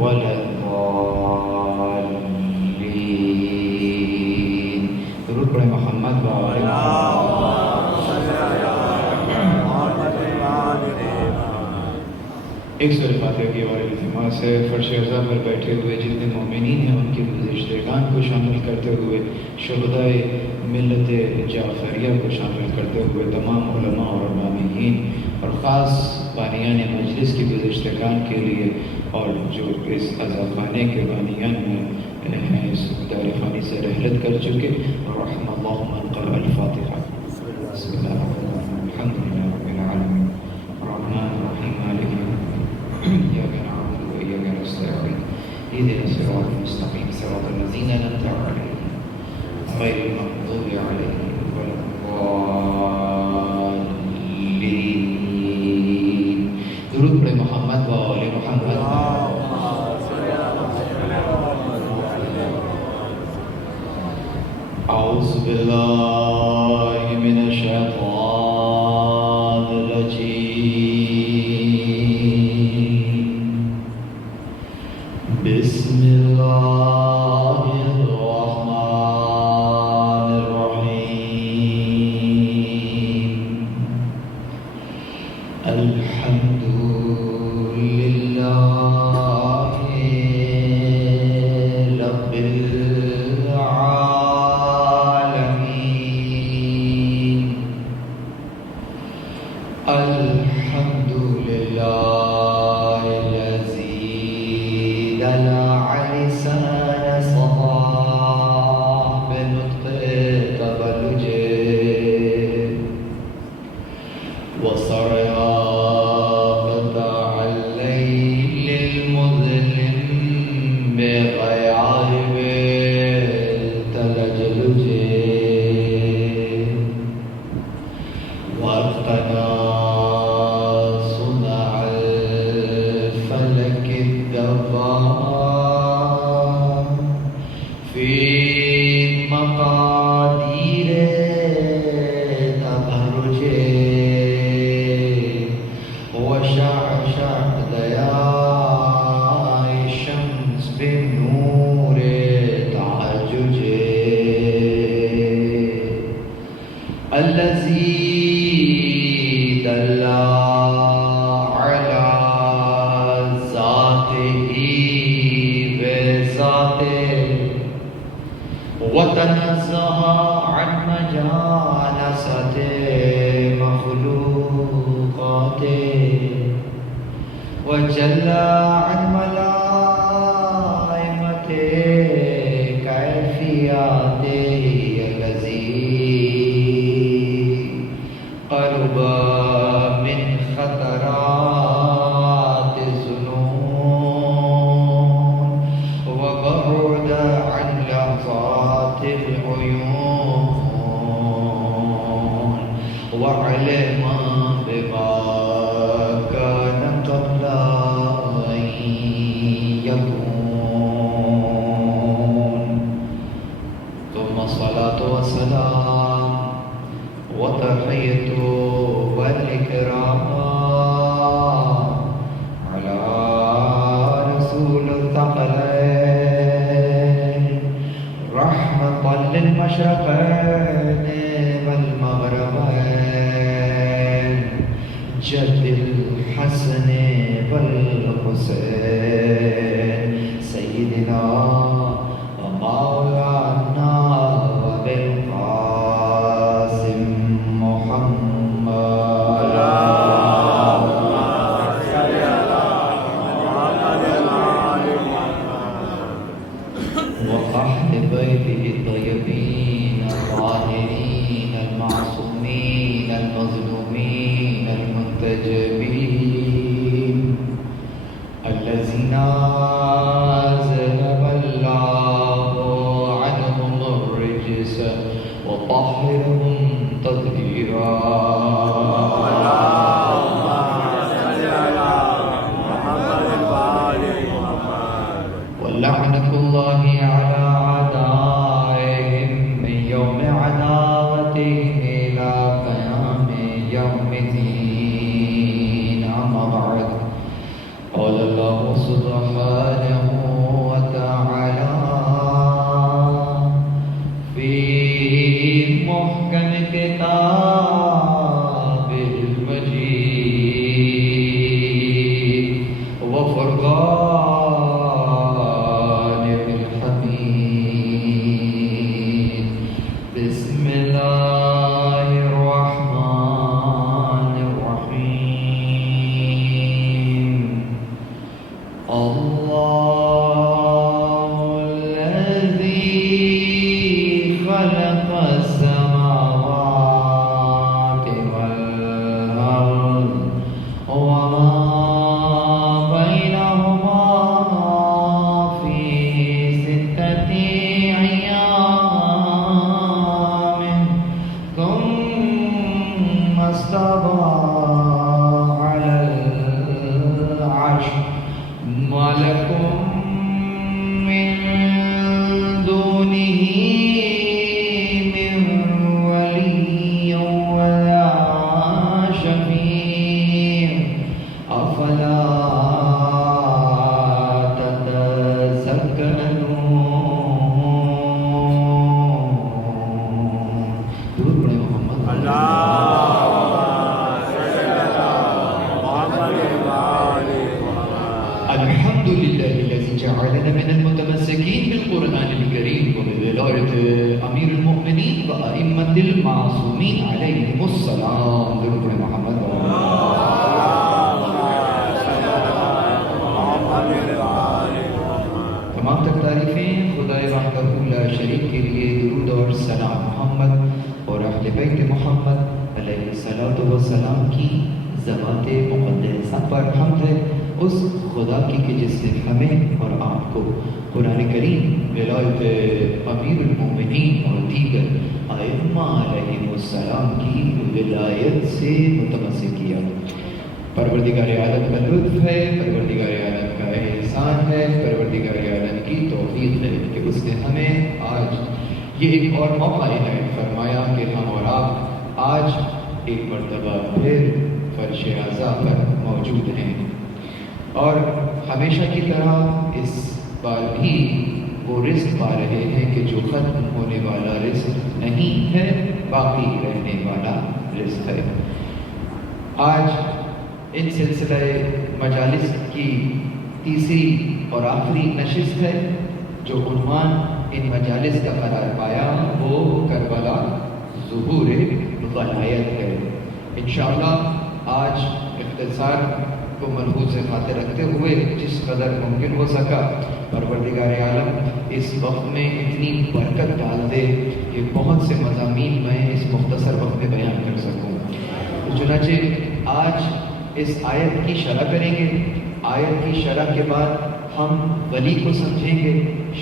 ولا الضالين. درود پڑھیں محمد و آل ایک سورہ فاتحہ کی اور التماس ہے فرش عزا پر بیٹھے ہوئے جتنے مومنین ہیں ان کے گزشتگان کو شامل کرتے ہوئے شہدائے ملت جعفریہ کو شامل کرتے ہوئے تمام علماء اور ربانیین اور خاص بانیان مجلس کی گزشتگان کے لیے اور جو اس عزاخانے کے بانیان میں ہیں اس دار خانی سے رحلت کر چکے. رحم اللہ من قرأ الفاتحہ. بسم اللہ الرحمن الرحیم. الحمد للہ رب العالمین الرحمن الرحیم مالک إياك نعبد وإياك نستعين اهدنا الصراط المستقيم صراط الذين أنعمت عليهم غير المغضوب عليهم ولا الضالين. درود پڑھیں محمد و آل محمد. أعوذ بالله من الشيطان الرجيم. بسم الله الرحمن الرحيم. الحمد لله رب العالمين. الحمد لله الذي دلع لسان صفاه بنطق تبلجه وصرها قطع الليل المظلم بغياب التلجلج وارتنى صنع الفلك الدبار في مقادير تبرجه وشعشع ضياء الشمس بالنور تعججه الذي دل على ذاته بذاته وتنزه عن مجالسة مخلوقاته وجل عن ملائمته كيفياته الذي قرب من خطرات الظنون وبعد عن لحظات العيون وعلم بما كان قبل أن يكون. ثم الصلاة والسلام وتحية والإكرام على رسول الثقلين رحمة للمشرقين والمغربين جد الحسن والحسين سيدنا ومولانا وبالقاسم محمد. وأهل بيته الطيبين الطاهرين المعصومين المظلومين المنتجبين الذين أذهب الله عنهم الرجس وطهرهم تطهيرا. ولعنة الله على أعدائهم من يوم عداوتهم إلى قيام يوم الدين. أما بعد قال الله سبحانه الخالق الحميد بسم الله الرحمن الرحيم الله الذي خلق السماوات والأرض وما بينهما في 6 أيام ثم استوى على العرش ما لكم من دونه من ولي ولا شفيع أفلا تتذكرون درود پڑھیں محمد الحمد لله الذي جعلنا من المتمسكين بالقرآن الكريم وبولاية أمير المؤمنين وأئمة المعصومين عليهم السلام درود پڑھیں محمد تمام تک تعریفیں خدائے وحدہ لا شریک کے لیے درود اور سلام محمد اور اہل بیت محمد علیہ الصلوۃ والسلام کی ذوات مقدسہ پر حمد ہے اس خدا کی کہ جس نے ہمیں اور آپ کو قرآن کریم ولایت امیر المومنین اور دیگر ائمہ علیہم السلام کی ولایت سے متمسک کیا۔ پروردگار عالم کا لطف ہے، پروردگار عالم کا احسان ہے، پروردگار عالم کی توفیق ہے کہ اس نے ہمیں آج یہ ایک اور موقع عنایت فرمایا کہ ہم اور آپ آج ایک مرتبہ پھر فرش اعضاء پر موجود ہیں، اور ہمیشہ کی طرح اس بار بھی وہ رزق پا رہے ہیں کہ جو ختم ہونے والا رزق نہیں ہے، باقی رہنے والا رزق ہے۔ آج ان سلسلہ مجالس کی تیسری اور آخری نشست ہے، جو عنوان ان مجالس کا قرار پایا وہ کربلا ظہور ولایت ہے۔ انشاءاللہ آج اختصار کو ملحوظ خاطر رکھتے ہوئے جس قدر ممکن ہو سکا پروردگار عالم اس وقت میں اتنی برکت ڈال دے کہ بہت سے مضامین میں اس مختصر وقت میں بیان کر سکوں۔ چنانچہ آج اس آیت کی شرح کریں گے، آیت کی شرح کے بعد ہم ولی کو سمجھیں گے،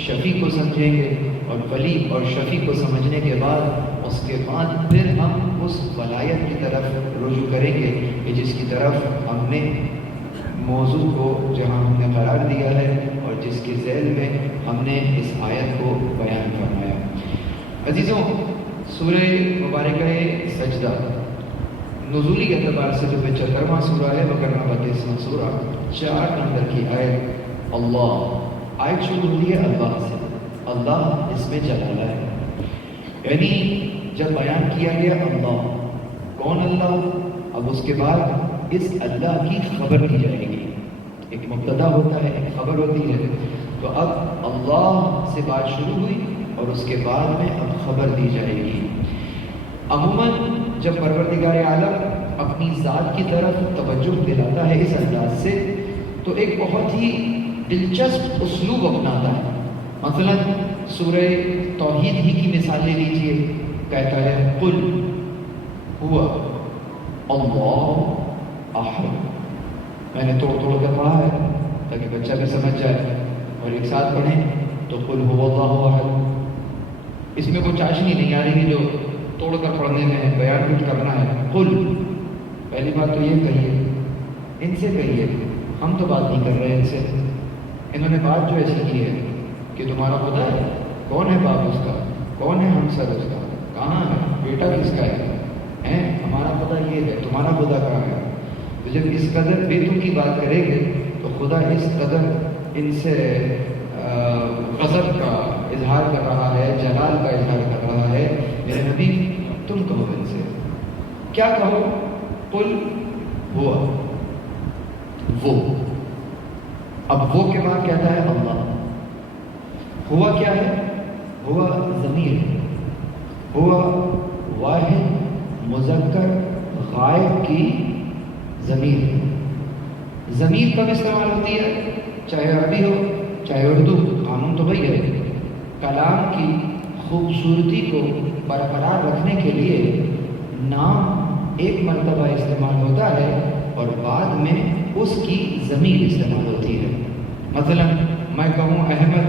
شفیع کو سمجھیں گے، اور ولی اور شفیع کو سمجھنے کے بعد اس کے بعد پھر ہم اس ولایت کی طرف رجوع کریں گے کہ جس کی طرف ہم نے موضوع کو جہاں ہم نے قرار دیا ہے اور جس کے ذیل میں ہم نے اس آیت کو بیان فرمایا۔ عزیزوں، سورہ مبارکہ سجدہ نزولی اعتبار سے جو 75واں سورہ ہے، وکرنا 32واں سورہ، 4 نمبر کی آیت اللہ، آیت شروع ہوتی ہے اللہ سے، اللہ اس میں جلالہ ہے، یعنی جب بیان کیا گیا اللہ کون اللہ، اب اس کے بعد اس اللہ کی خبر دی جائے گی۔ ایک مبتدا ہوتا ہے، ایک خبر ہوتی ہے، تو اب اللہ سے بات شروع ہوئی اور اس کے بعد میں اب خبر دی جائے گی۔ عموماً جب پروردگار عالم اپنی ذات کی طرف توجہ دلاتا ہے اس انداز سے تو ایک بہت ہی دلچسپ اسلوب اپناتا ہے۔ مثلا سورہ توحید ہی کی مثال لے لیجئے، کہتا ہے قل ہوا اللہ احد، میں نے توڑ کر پڑھا ہے تاکہ بچہ بھی سمجھ جائے، اور ایک ساتھ پڑھیں تو قل هو اللہ احد، اس میں کوئی چاشنی نہیں آ رہی جو توڑ کر پڑھنے میں بیان کچھ کرنا ہے۔ قل، پہلی بات تو یہ کہیے، ان سے کہیے، ہم تو بات نہیں کر رہے ان سے، انہوں نے بات جو ایسی کی ہے کہ تمہارا خدا ہے، کون ہے باپ اس کا، کون ہے ہمسر اس کا، کہاں ہے، بیٹا کس کا ہے، ہمارا خدا یہ ہے، تمہارا خدا کہاں ہے۔ تو جب اس قدر بیتوں کی بات کریں گے تو خدا اس قدر ان سے غضب کا اظہار کر رہا ہے، جلال کا اظہار کر رہا ہے، میرے نبی تم کہو ان سے، کیا کہو، قل ہوا، وہ اب وہ کے بعد کہتا ہے اللہ. ہوا کیا ہے؟ ہوا ضمیر، ہوا واحد مذکر غائب کی ضمیر. ضمیر کب استعمال ہوتی ہے؟ چاہے عربی ہو چاہے اردو، قانون تو وہی ہے. کلام کی خوبصورتی کو برقرار رکھنے کے لیے نام ایک مرتبہ استعمال ہوتا ہے اور بعد میں اس کی ضمیر استعمال ہوتی ہے. مثلا میں کہوں احمد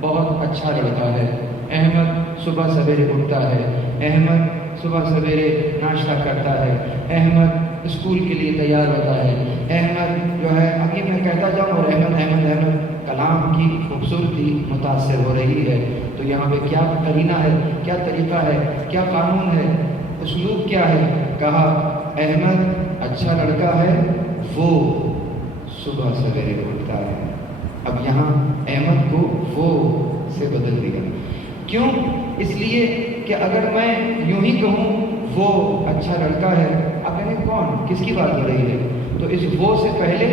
بہت اچھا لڑکا ہے، احمد صبح سویرے اٹھتا ہے، احمد صبح سویرے ناشتہ کرتا ہے، احمد اسکول کے لیے تیار ہوتا ہے، احمد جو ہے. ابھی میں کہتا جاؤں اور احمد احمد احمد، کلام کی خوبصورتی متاثر ہو رہی ہے. تو یہاں پہ کیا قرینہ ہے، کیا طریقہ ہے، کیا قانون ہے، اسلوب کیا ہے؟ کہا احمد اچھا لڑکا ہے، وہ صبح سویرے اٹھتا ہے. اب یہاں احمد کو وہ سے بدل دیا. کیوں؟ اس لیے کہ اگر میں یوں ہی کہوں وہ اچھا لڑکا ہے، اب یعنی کون، کس کی بات ہو رہی ہے؟ تو اس وہ سے پہلے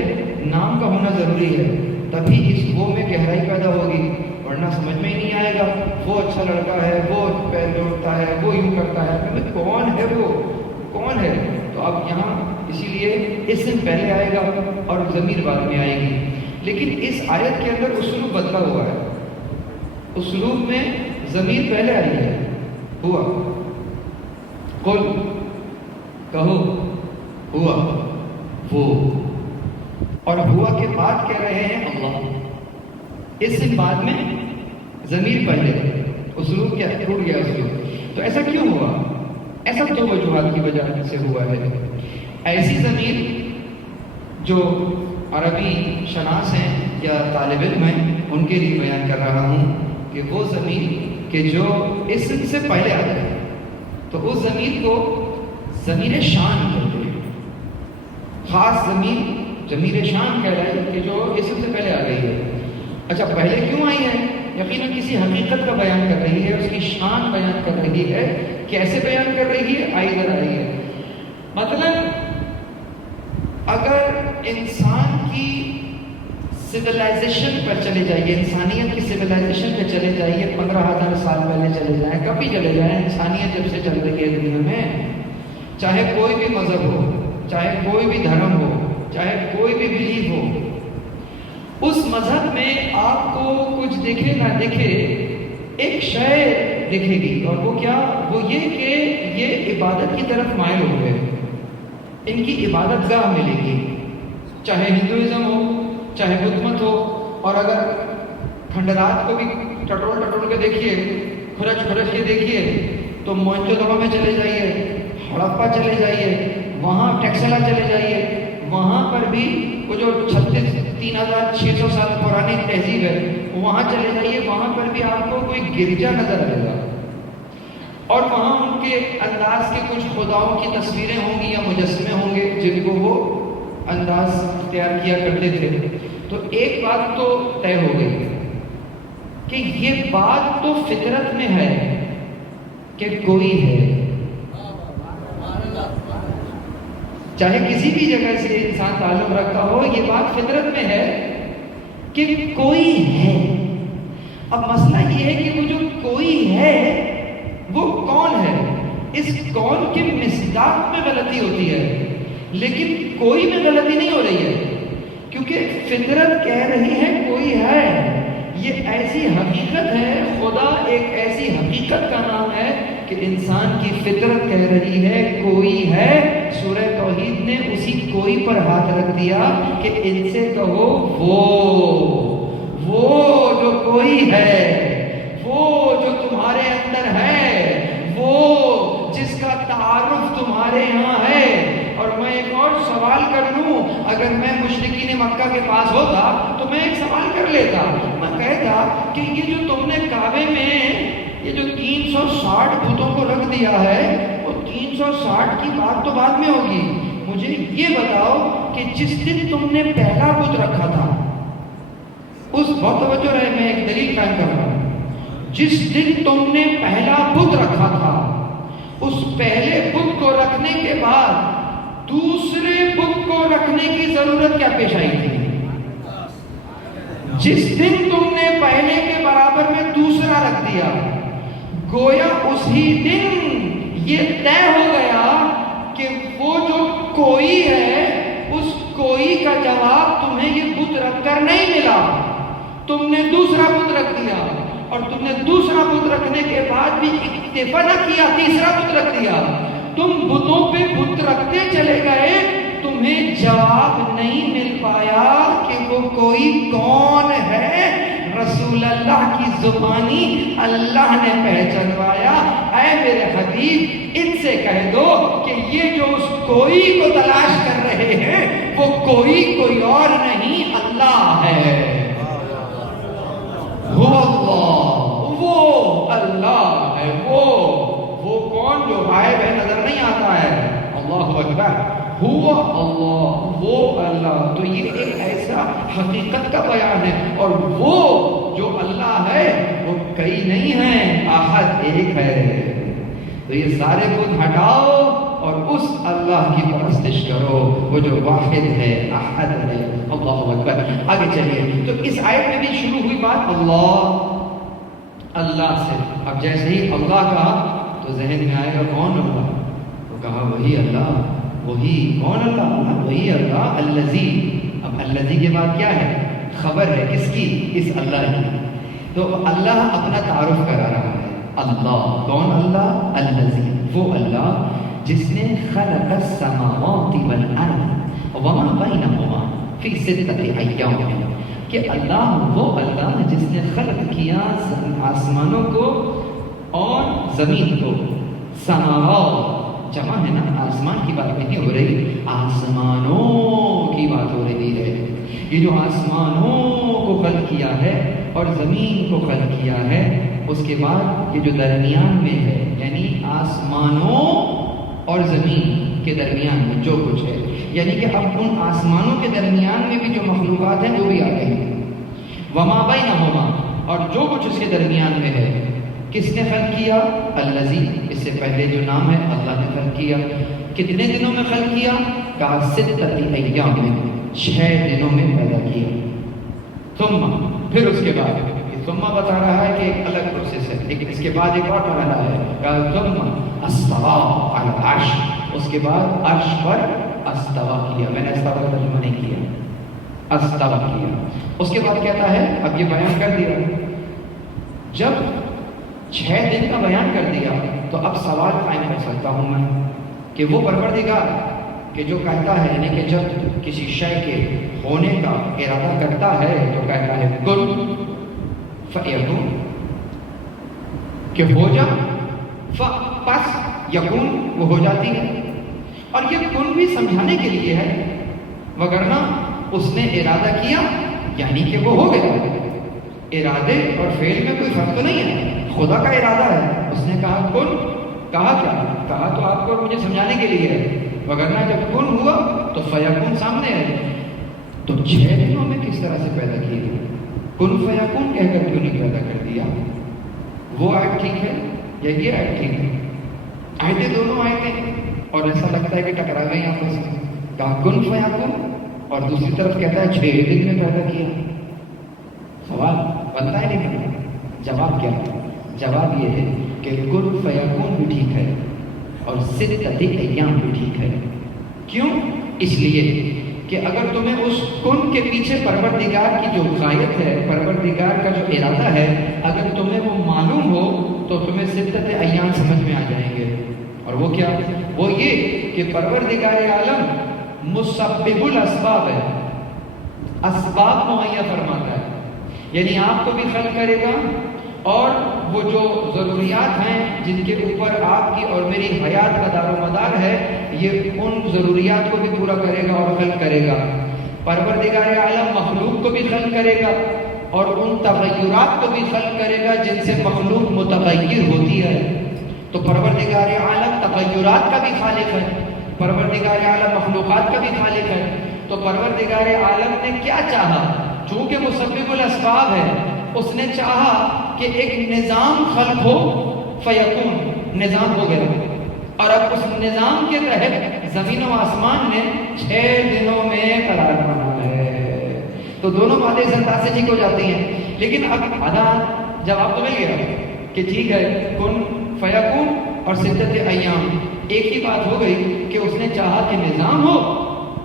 نام کا ہونا ضروری ہے، تبھی اس وہ میں گہرائی پیدا ہوگی، ورنہ سمجھ میں ہی نہیں آئے گا. وہ اچھا لڑکا ہے، وہ پیر اٹھتا ہے، وہ یوں کرتا ہے، کون ہے وہ، کون ہے؟ تو اب یہاں اسی لیے اسم پہلے آئے گا اور ضمیر بعد میں آئے گی. لیکن اس آیت کے اندر اسلوب بدلا ہوا ہے. اسلوب میں ضمیر پہلے آئی ہے، ہوا، قل کہو، ہوا وہ، اور ہوا کے بعد کہہ رہے ہیں اللہ. اسم بعد میں ضمیر پہلے، اسلوب کیا ٹوٹ گیا اسلوب. تو ایسا کیوں ہوا؟ ایسا دو وجوہات کی وجہ سے ہوا ہے. ایسی ضمیر جو عربی شناس ہیں یا طالب علم ہیں ان کے لیے بیان کر رہا ہوں کہ وہ ضمیر کہ جو اسم سے پہلے آ جائے تو اس ضمیر کو ضمیر شان کہتے ہیں. خاص ضمیر ضمیر شان کہہ رہا ہے کہ جو اسم سے پہلے آ گئی ہے. اچھا پہلے کیوں آئی ہے؟ یقیناً کسی حقیقت کا بیان کر رہی ہے، اس کی شان بیان کر رہی ہے. کیسے بیان کر رہی ہے؟ آئی ادھر آئی ہے. مطلب اگر انسان کی سویلائزیشن پر چلے جائیے، انسانیت کی سویلائزیشن پہ چلے جائیے، 15,000 سال پہلے چلے جائیں، کبھی چلے جائیں، انسانیت جب سے چل رہی ہے دنیا میں، چاہے کوئی بھی مذہب ہو، چاہے کوئی بھی دھرم ہو، چاہے کوئی بھی بلیف ہو، اس مذہب میں آپ کو کچھ دکھے نہ دکھے ایک شے دکھے گی، اور وہ کیا؟ وہ یہ کہ یہ عبادت کی طرف مائل ہو گئے، ان کی عبادت گاہ ملے گی، چاہے ہندوازم ہو چاہے بدھ مت ہو. اور اگر کھنڈرات کو بھی ٹٹول ٹٹول کے دیکھیے، کھرچ کھرچ کے دیکھیے، تو موہنجو دڑو میں چلے جائیے، ہڑپا چلے جائیے، وہاں ٹیکسلا چلے جائیے، وہاں پر بھی وہ جو 3,600 سال پرانی تہذیب ہے وہاں چلے جائیے، وہاں پر بھی آپ کو کوئی گرجا نظر آئے گا، اور وہاں ان کے انداز کے کچھ خداؤں کی تصویریں ہوں گی یا مجسمے ہوں گے جن کو وہ انداز اختیار کیا کرتے تھے. تو ایک بات تو طے ہو گئی کہ یہ بات تو فطرت میں ہے کہ کوئی ہے، چاہے کسی بھی جگہ سے انسان تعلق رکھتا ہو، یہ بات فطرت میں ہے کہ کوئی ہے. اب مسئلہ یہ ہے کہ وہ جو کوئی ہے وہ کون ہے؟ اس کون کے مصداق میں غلطی ہوتی ہے، لیکن کوئی میں غلطی نہیں ہو رہی ہے، کیونکہ فطرت کہہ رہی ہے کوئی ہے. یہ ایسی حقیقت ہے، خدا ایک ایسی حقیقت کا نام ہے کہ انسان کی فطرت کہہ رہی ہے کوئی ہے. سورہ توحید نے اسی کوئی پر ہاتھ رکھ دیا کہ ان سے کہو وہ جو کوئی ہے، وہ جو تمہارے اندر ہے، وہ جس کا تعارف تمہارے یہاں ہے. اور میں ایک اور سوال کر لوں، اگر میں مشرکین مکہ کے پاس ہوتا تو میں ایک سوال کر لیتا، میں کہتا کہ یہ جو تم نے کعبے میں یہ جو 360 بتوں کو رکھ دیا ہے، وہ 360 کی بات تو بعد میں ہوگی، مجھے یہ بتاؤ کہ جس دن تم نے پہلا بت رکھا تھا، اس بہت توجہ رہے، میں ایک دلیل قائم کر رہا ہوں، جس دن تم نے پہلا بت رکھا تھا، اس پہلے بت کو رکھنے کے بعد دوسرے بت کو رکھنے کی ضرورت کیا پیش آئی تھی؟ جس دن تم نے پہلے کے برابر میں دوسرا رکھ دیا، گویا اسی دن یہ طے ہو گیا کہ وہ جو کوئی ہے اس کوئی کا جواب تمہیں یہ بت رکھ کر نہیں ملا. تم نے دوسرا بت رکھ دیا اور تم نے دوسرا بت رکھنے کے بعد بھی اکتفا نہ کیا، تیسرا بت رکھ دیا. تم بتوں پہ بت رکھتے چلے گئے، تمہیں جواب نہیں مل پایا کہ وہ کوئی کون ہے. رسول اللہ کی زبانی اللہ نے پہچانوایا. اے میرے حبیب، ان سے کہہ دو کہ یہ جو اس کوئی کو تلاش کر رہے ہیں وہ کوئی اور نہیں، اللہ ہے. هو اللہ، وہ اللہ ہے. وہ کون جو غائب ہے، نظر نہیں آتا ہے. اللہ اکبر. ہوا اللہ، وہ اللہ. تو یہ ایک ایسا حقیقت کا بیان ہے. اور وہ جو اللہ ہے وہ کئی نہیں ہیں، احد ایک ہے. تو یہ سارے بت ہٹاؤ اور اس اللہ کی پرستش کرو، وہ جو واحد ہے، احد ہے. اللہ اکبر. آگے چلیے. تو اس آیت میں بھی شروع ہوئی بات اللہ سے. اب جیسے ہی اللہ کہا تو ذہن میں آئے گا کون اللہ؟ تو کہا وہی اللہ. وہی کون اللہ؟ وہی اللہ الذی. اب الذی کے بعد کیا ہے؟ خبر ہے. کس کی؟ اس اللہ کی. تو اللہ اپنا تعارف کرا رہا ہے. اللہ کون؟ اللہ الذی، وہ اللہ جس نے خلق السماوات والارض وما بینہما فی ستۃ ایام. کہ اللہ وہ اللہ جس نے خلق کیا آسمانوں کو اور زمین کو. سماوات جمع ہے نا، آسمان کی بات نہیں ہو رہی، آسمانوں کی بات ہو رہی ہے. یہ جو آسمانوں کو خلق کیا ہے اور زمین کو خلق کیا ہے، اس کے بعد یہ جو درمیان میں ہے، یعنی آسمانوں اور زمین کے درمیان میں جو کچھ ہے، یعنی کہ اب ان آسمانوں کے درمیان میں بھی جو مخلوقات ہیں وہ بھی آ گئی. وما بینہما، اور جو کچھ اس کے درمیان میں ہے کس نے خلق کیا؟ الذی. اس سے پہلے جو نام ہے اللہ نے خلق کیا. کتنے دنوں میں خلق کیا؟ کہا ستۃ ایام میں، 6 دنوں میں پیدا کیا. ثم، پھر اس کے بعد ثم بتا رہا ہے کہ ایک الگ پروسیس ہے، لیکن اس کے بعد ایک اور مرحلہ ہے. کہا ثم استوى علی العرش. اس کے بعد عرش پر استوا کیا. میں نے استوا کا ترجمہ نہیں کیا، استوا کیا. اس کے بعد کہتا ہے، اب یہ بیان کر دیا، جب 6 دن کا بیان کر دیا تو اب سوال قائم کر سکتا ہوں میں کہ وہ پروردگار کہ جو کہتا ہے، یعنی کہ جب کسی شے کے ہونے کا ارادہ کرتا ہے تو کہتا ہے کن فیکون، کہ ہو جا، پس یکون، وہ ہو جاتی ہے. اور یہ کن بھی سمجھانے کے لیے ہے، وگرنہ اس نے ارادہ کیا یعنی کہ وہ ہو گیا. ارادے اور فعل میں کوئی فرق تو نہیں ہے، خدا کا ارادہ ہے. اس نے کہا کن، کہا کیا؟ کہا تو آپ کو مجھے سمجھانے کے لیے ہے، وگرنہ جب کن ہوا تو فیکون سامنے ہے. تو 6 دنوں میں کس طرح سے پیدا کیے گئے؟ کن فیکون کہہ کر کیوں نہیں پیدا کر دیا؟ وہ آیت ٹھیک ہے یا یہ آیت ٹھیک ہے؟ آیتیں دونوں آیتیں، اور ایسا لگتا ہے کہ ٹکرا گئی آپس میں. کہا کن فیکون اور دوسری طرف کہتا ہے 6 دن میں پیدا کیا. سوال بنتا ہے لیکن جواب کیا ہے؟ جواب یہ ہے کہ کن فیکون بھی ٹھیک ہے اور ستۃ ایام بھی ٹھیک ہے. کیوں؟ اس لیے کہ اگر تمہیں اس کن کے پیچھے پروردگار کی جو غایت ہے، پروردگار کا جو ارادہ ہے، اگر تمہیں وہ معلوم ہو تو تمہیں ستۃ ایام سمجھ میں آ جائیں گے. اور وہ کیا؟ وہ یہ کہ پروردگار عالم مسبب الاسباب ہے، اسباب مہیا فرماتا ہے. یعنی آپ کو بھی خلق کرے گا اور وہ جو ضروریات ہیں جن کے اوپر آپ کی اور میری حیات کا دار و مدار ہے، یہ ان ضروریات کو بھی پورا کرے گا اور خلق کرے گا. پروردگار عالم مخلوق کو بھی خلق کرے گا اور ان تغیرات کو بھی خلق کرے گا جن سے مخلوق متغیر ہوتی ہے. تو پروردگار عالم تغیرات کا بھی خالق ہے، پروردگار عالم مخلوقات کا بھی خالق ہے. تو پروردگار عالم نے کیا چاہا؟ چونکہ مسبب الاسباب ہے، اس نے چاہا کہ ایک نظام خلق ہو، فیکون، نظام ہو گیا. اور اب اس نظام کے تحت زمین و آسمان نے 6 دنوں میں قرار پانا ہے. تو دونوں باتیں اس انداز سے ٹھیک ہو جاتی ہیں. لیکن اب آدھا جواب تو مل گیا کہ ٹھیک ہے کن فیکون اور ستت ایام ایک ہی بات ہو گئی کہ اس نے چاہا کہ نظام ہو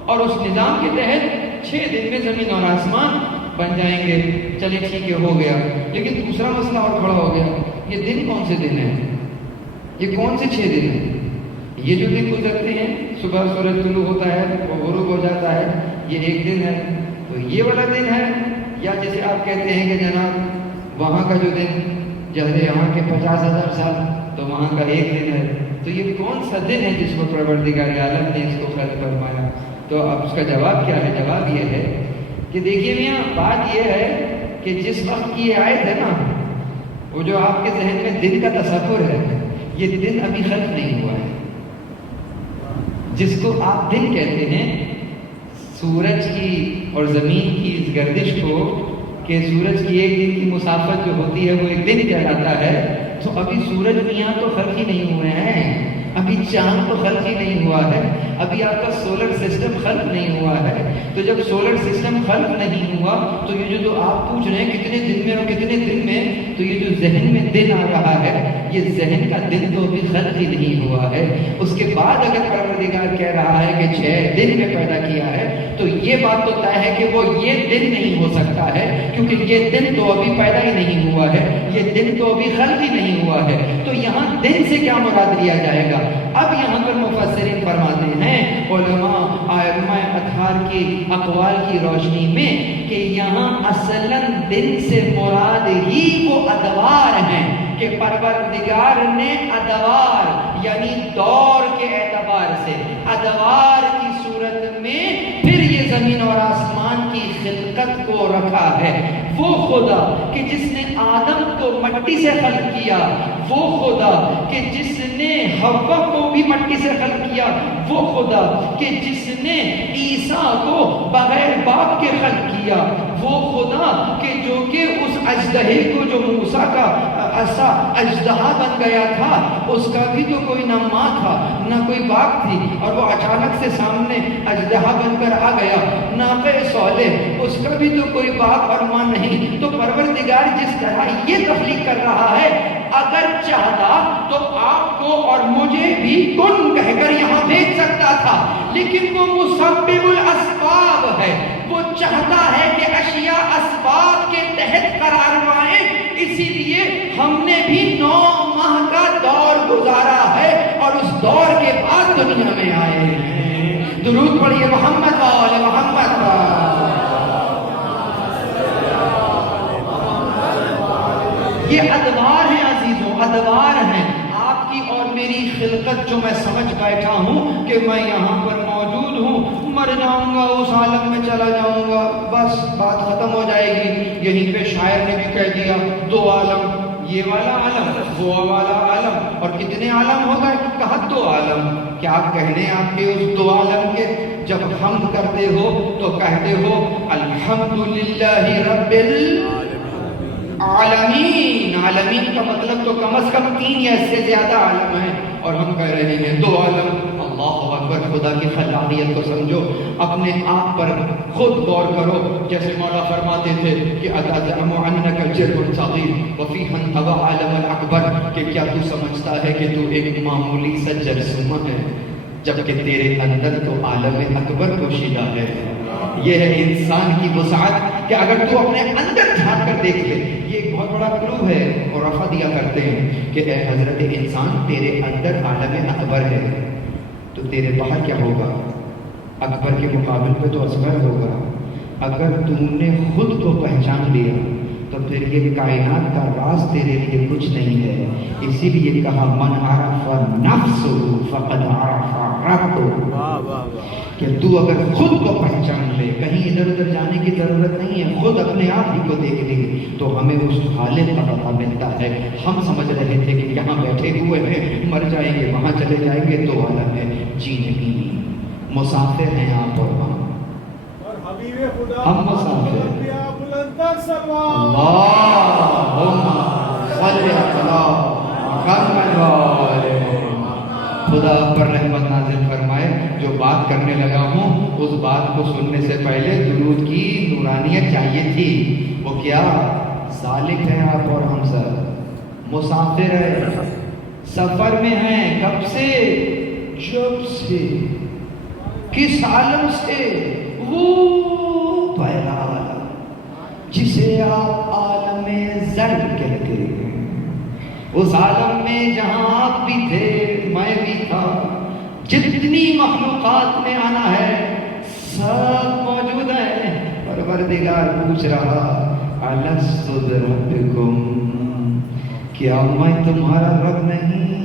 اور اس نظام کے تحت 6 دن میں زمین اور آسمان بن جائیں گے. چلے ٹھیک ہے ہو گیا. لیکن دوسرا مسئلہ اور کھڑا ہو گیا, یہ دن کون سے دن ہیں, یہ کون سے 6 دن ہیں؟ یہ جو دن گزرتے ہیں صبح سورج طلوع ہوتا ہے وہ غروب ہو جاتا ہے, یہ ایک دن ہے. تو یہ والا دن ہے یا جیسے آپ کہتے ہیں کہ جناب وہاں کا جو دن جیسے یہاں کے 50,000 سال تو وہاں کا ایک دن ہے. تو یہ کون سا دن ہے جس کو پروردگار عالم نے اس کو خلق فرمایا؟ تو اب اس کا جواب کیا ہے؟ جواب یہ ہے کہ دیکھیے میاں بات یہ ہے کہ جس وقت کی یہ آیت ہے نا, وہ جو آپ کے ذہن میں دن کا تصور ہے, یہ دن ابھی خلق نہیں ہوا ہے. جس کو آپ دن کہتے ہیں سورج کی اور زمین کی اس گردش کو, کہ سورج کی ایک دن کی مسافت جو ہوتی ہے وہ ایک دن کہلاتا ہے, تو ابھی سورج میاں تو خلق ہی نہیں ہوئے ہیں, ابھی چاند تو خلق ہی نہیں ہوا ہے, ابھی آپ کا سولر سسٹم خلق نہیں ہوا ہے. تو جب سولر سسٹم خلق نہیں ہوا تو یہ جو آپ پوچھ رہے ہیں کتنے دن میں اور کتنے دن میں, تو یہ جو ذہن میں دن آ رہا ہے یہ ذہن کا دن تو ابھی خلق ہی نہیں ہوا ہے. اس کے بعد اگر پروردگار کہہ رہا ہے کہ 6 دن میں پیدا کیا ہے تو یہ بات تو طے ہے کہ وہ یہ دن نہیں ہو سکتا ہے, کیونکہ یہ دن تو ابھی پیدا ہی نہیں ہوا ہے, یہ دن تو ابھی خلق ہی نہیں ہوا ہے. تو یہاں دن سے کیا مراد لیا جائے گا؟ اب یہاں پر مفسرین فرماتے ہیں علماء ائمہ اطہار کی اقوال کی روشنی میں کہ یہاں اصلاً دن سے مراد ہی وہ ادوار ہیں کہ پروردگار نے ادوار یعنی دور کے اعتبار سے ادوار کی صورت میں پھر یہ زمین اور آسمان کی خلقت کو رکھا ہے. وہ خدا کہ جس نے آدم کو مٹی سے خلق کیا, وہ خدا کہ جس نے حوا کو بھی مٹی سے خلق کیا, وہ خدا کہ جس نے عیسیٰ کو بغیر باپ کے خلق کیا, وہ خدا کہ جو کہ اس اژدہے کو جو موسیٰ کا عصا اژدہا بن گیا تھا اس کا بھی تو کوئی نہ ماں تھا نہ کوئی باپ تھی, اور وہ اچانک سے سامنے اژدہا بن کر آ گیا. ناقہ صالح اس کا بھی تو کوئی باپ اور ماں نہیں. تو پروردگار جس طرح یہ تخلیق کر رہا ہے اگر چاہتا تو آپ کو اور مجھے بھی کن کہہ کر یہاں بھیج سکتا تھا, لیکن وہ مسبب الاسباب ہے. وہ چاہتا ہے کہ اشیاء اسباب کے تحت قرار پائیں, اسی لیے ہم نے بھی 9 ماہ کا دور گزارا ہے اور اس دور کے بعد دنیا میں آئے ہیں. درود پڑھیے محمد وآل محمد. یہ ادوار ہیں عزیزوں, ادوار ہیں. آپ کی اور میری خلقت جو میں سمجھ بیٹھا ہوں کہ میں یہاں پر موجود ہوں, مر جاؤں گا اس عالم میں چلا جاؤں گا, بس بات ختم ہو جائے گی. یہیں پہ شاعر نے بھی کہہ دیا 2 عالم, یہ والا عالم وہ والا عالم, اور کتنے عالم ہو گئے؟ کہا 2 عالم. کیا کہنے آپ کے اس 2 عالم کے؟ جب حمد کرتے ہو تو کہتے ہو الحمدللہ رب عالمین. عالمین کا مطلب تو کم از کم 3 یا اس سے زیادہ عالم ہیں, اور ہم کہہ رہے ہیں 2 عالم. اللہ اکبر. خدا کی خلاقیت کو سمجھو, اپنے آپ پر خود غور کرو. جیسے مولا فرماتے تھے کہ اتزعم انک جرم صغیر وفیہ انطوی عالم الاکبر, کہ کیا تو سمجھتا ہے کہ تو ایک معمولی سا جرثومہ ہے جبکہ تیرے اندر تو عالم اکبر پوشیدہ ہے. یہ ہے انسان کی وسعت کہ اگر تو اپنے اندر جھانک کر دیکھ لے. یہ ایک بہت بڑا کلو ہے, اور رفع دیا کرتے ہیں کہ اے حضرت انسان تیرے اندر عالم اکبر ہے, تو تیرے باہر کیا ہوگا؟ اکبر کے مقابل پہ تو اصغر ہوگا. اگر تم نے خود کو پہچان لیا تو پھر یہ کائنات کا راز تیرے لیے کچھ نہیں ہے. اسی لیے کہا من عرف نفسہ فقد عرف ربہ, کہ تو اگر خود کو پہچان لے, کہیں ادھر ادھر جانے کی ضرورت نہیں ہے, خود اپنے آپ ہی کو دیکھ لے تو ہمیں اس خالق کا پتہ ملتا ہے. ہم سمجھ رہے تھے کہ یہاں بیٹھے ہوئے ہیں, مر جائیں گے وہاں چلے جائیں گے, 2 عالم ہے. جی نہیں, مسافر ہیں آپ اور وہاں, ہم مسافر. اللہم صلی علی محمد. خدا پر رحمت نازل فرمائے، جو بات کرنے لگا ہوں اس بات کو سننے سے پہلے درود کی نورانیت چاہیے تھی۔ وہ کیا؟ سالک ہیں آپ اور ہم سب، مسافر ہیں، سفر میں ہیں۔ کب سے؟ جب سے۔ کس عالم سے؟ وہ پہلا عالم جسے آپ عالم زر کہتے ہیں، اس عالم میں جہاں آپ بھی تھے میں بھی تھا، جتنی مخلوقات میں آنا ہے سب موجود ہیں۔ پروردگار پوچھ رہا الست بربکم، کیا میں تمہارا رب نہیں؟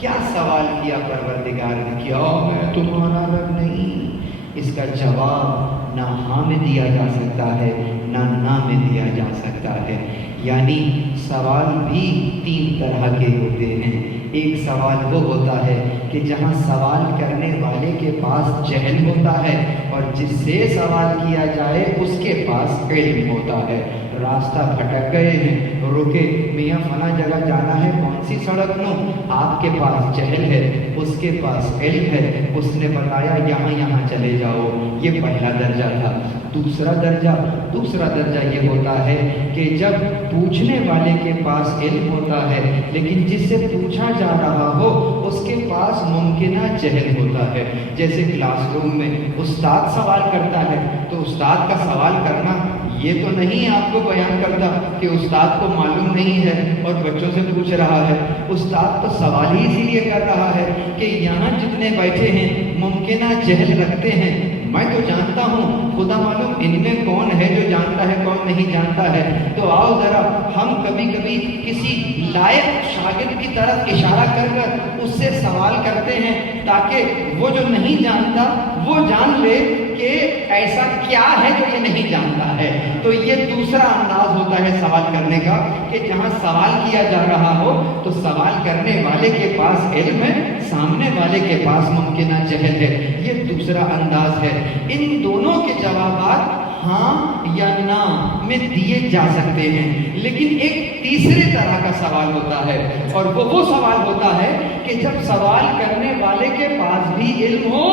کیا سوال کیا پروردگار نے؟ کیا میں تمہارا رب نہیں؟ اس کا جواب نہ ہاں میں دیا جا سکتا ہے نہ میں دیا جا سکتا ہے۔ یعنی سوال بھی تین طرح کے ہوتے ہیں۔ ایک سوال وہ ہوتا ہے کہ جہاں سوال کرنے والے کے پاس جہل ہوتا ہے اور جس سے سوال کیا جائے اس کے پاس علم ہوتا ہے۔ راستہ بھٹک گئے ہیں، رکے، میاں فلاں جگہ جانا ہے، کون سی سڑک نو؟ آپ کے پاس جہل ہے، اس کے پاس علم ہے، اس نے بتایا یہاں چلے جاؤ۔ یہ پہلا درجہ تھا۔ دوسرا درجہ یہ ہوتا ہے کہ جب پوچھنے والے کے پاس علم ہوتا ہے لیکن جس سے پوچھا جا رہا ہو اس کے پاس ممکنہ جہل ہوتا ہے۔ جیسے کلاس روم میں استاد سوال کرتا ہے تو استاد کا سوال کرنا یہ تو نہیں آپ کو بیان کرتا کہ استاد کو معلوم نہیں ہے اور بچوں سے پوچھ رہا ہے۔ استاد تو سوال ہی اسی لیے کر رہا ہے کہ یہاں جتنے بیٹھے ہیں ممکنہ جہل رکھتے ہیں، میں تو جانتا ہوں، خدا معلوم ان میں کون ہے جو جانتا ہے کون نہیں جانتا ہے۔ تو آؤ ذرا ہم کبھی کبھی کسی لائق شاگرد کی طرف اشارہ کر اس سے سوال کرتے ہیں تاکہ وہ جو نہیں جانتا وہ جان لے کہ ایسا کیا ہے جو یہ نہیں جانتا ہے۔ تو یہ دوسرا انداز ہوتا ہے سوال کرنے کا کہ جہاں سوال کیا جا رہا ہو تو سوال کرنے والے کے پاس علم ہے، سامنے والے کے پاس ممکنہ جہل ہے۔ یہ دوسرا انداز ہے۔ ان دونوں کے جوابات ہاں یا نہ میں دیے جا سکتے ہیں، لیکن ایک تیسرے طرح کا سوال ہوتا ہے اور وہ سوال ہوتا ہے کہ جب سوال کرنے والے کے پاس بھی علم ہو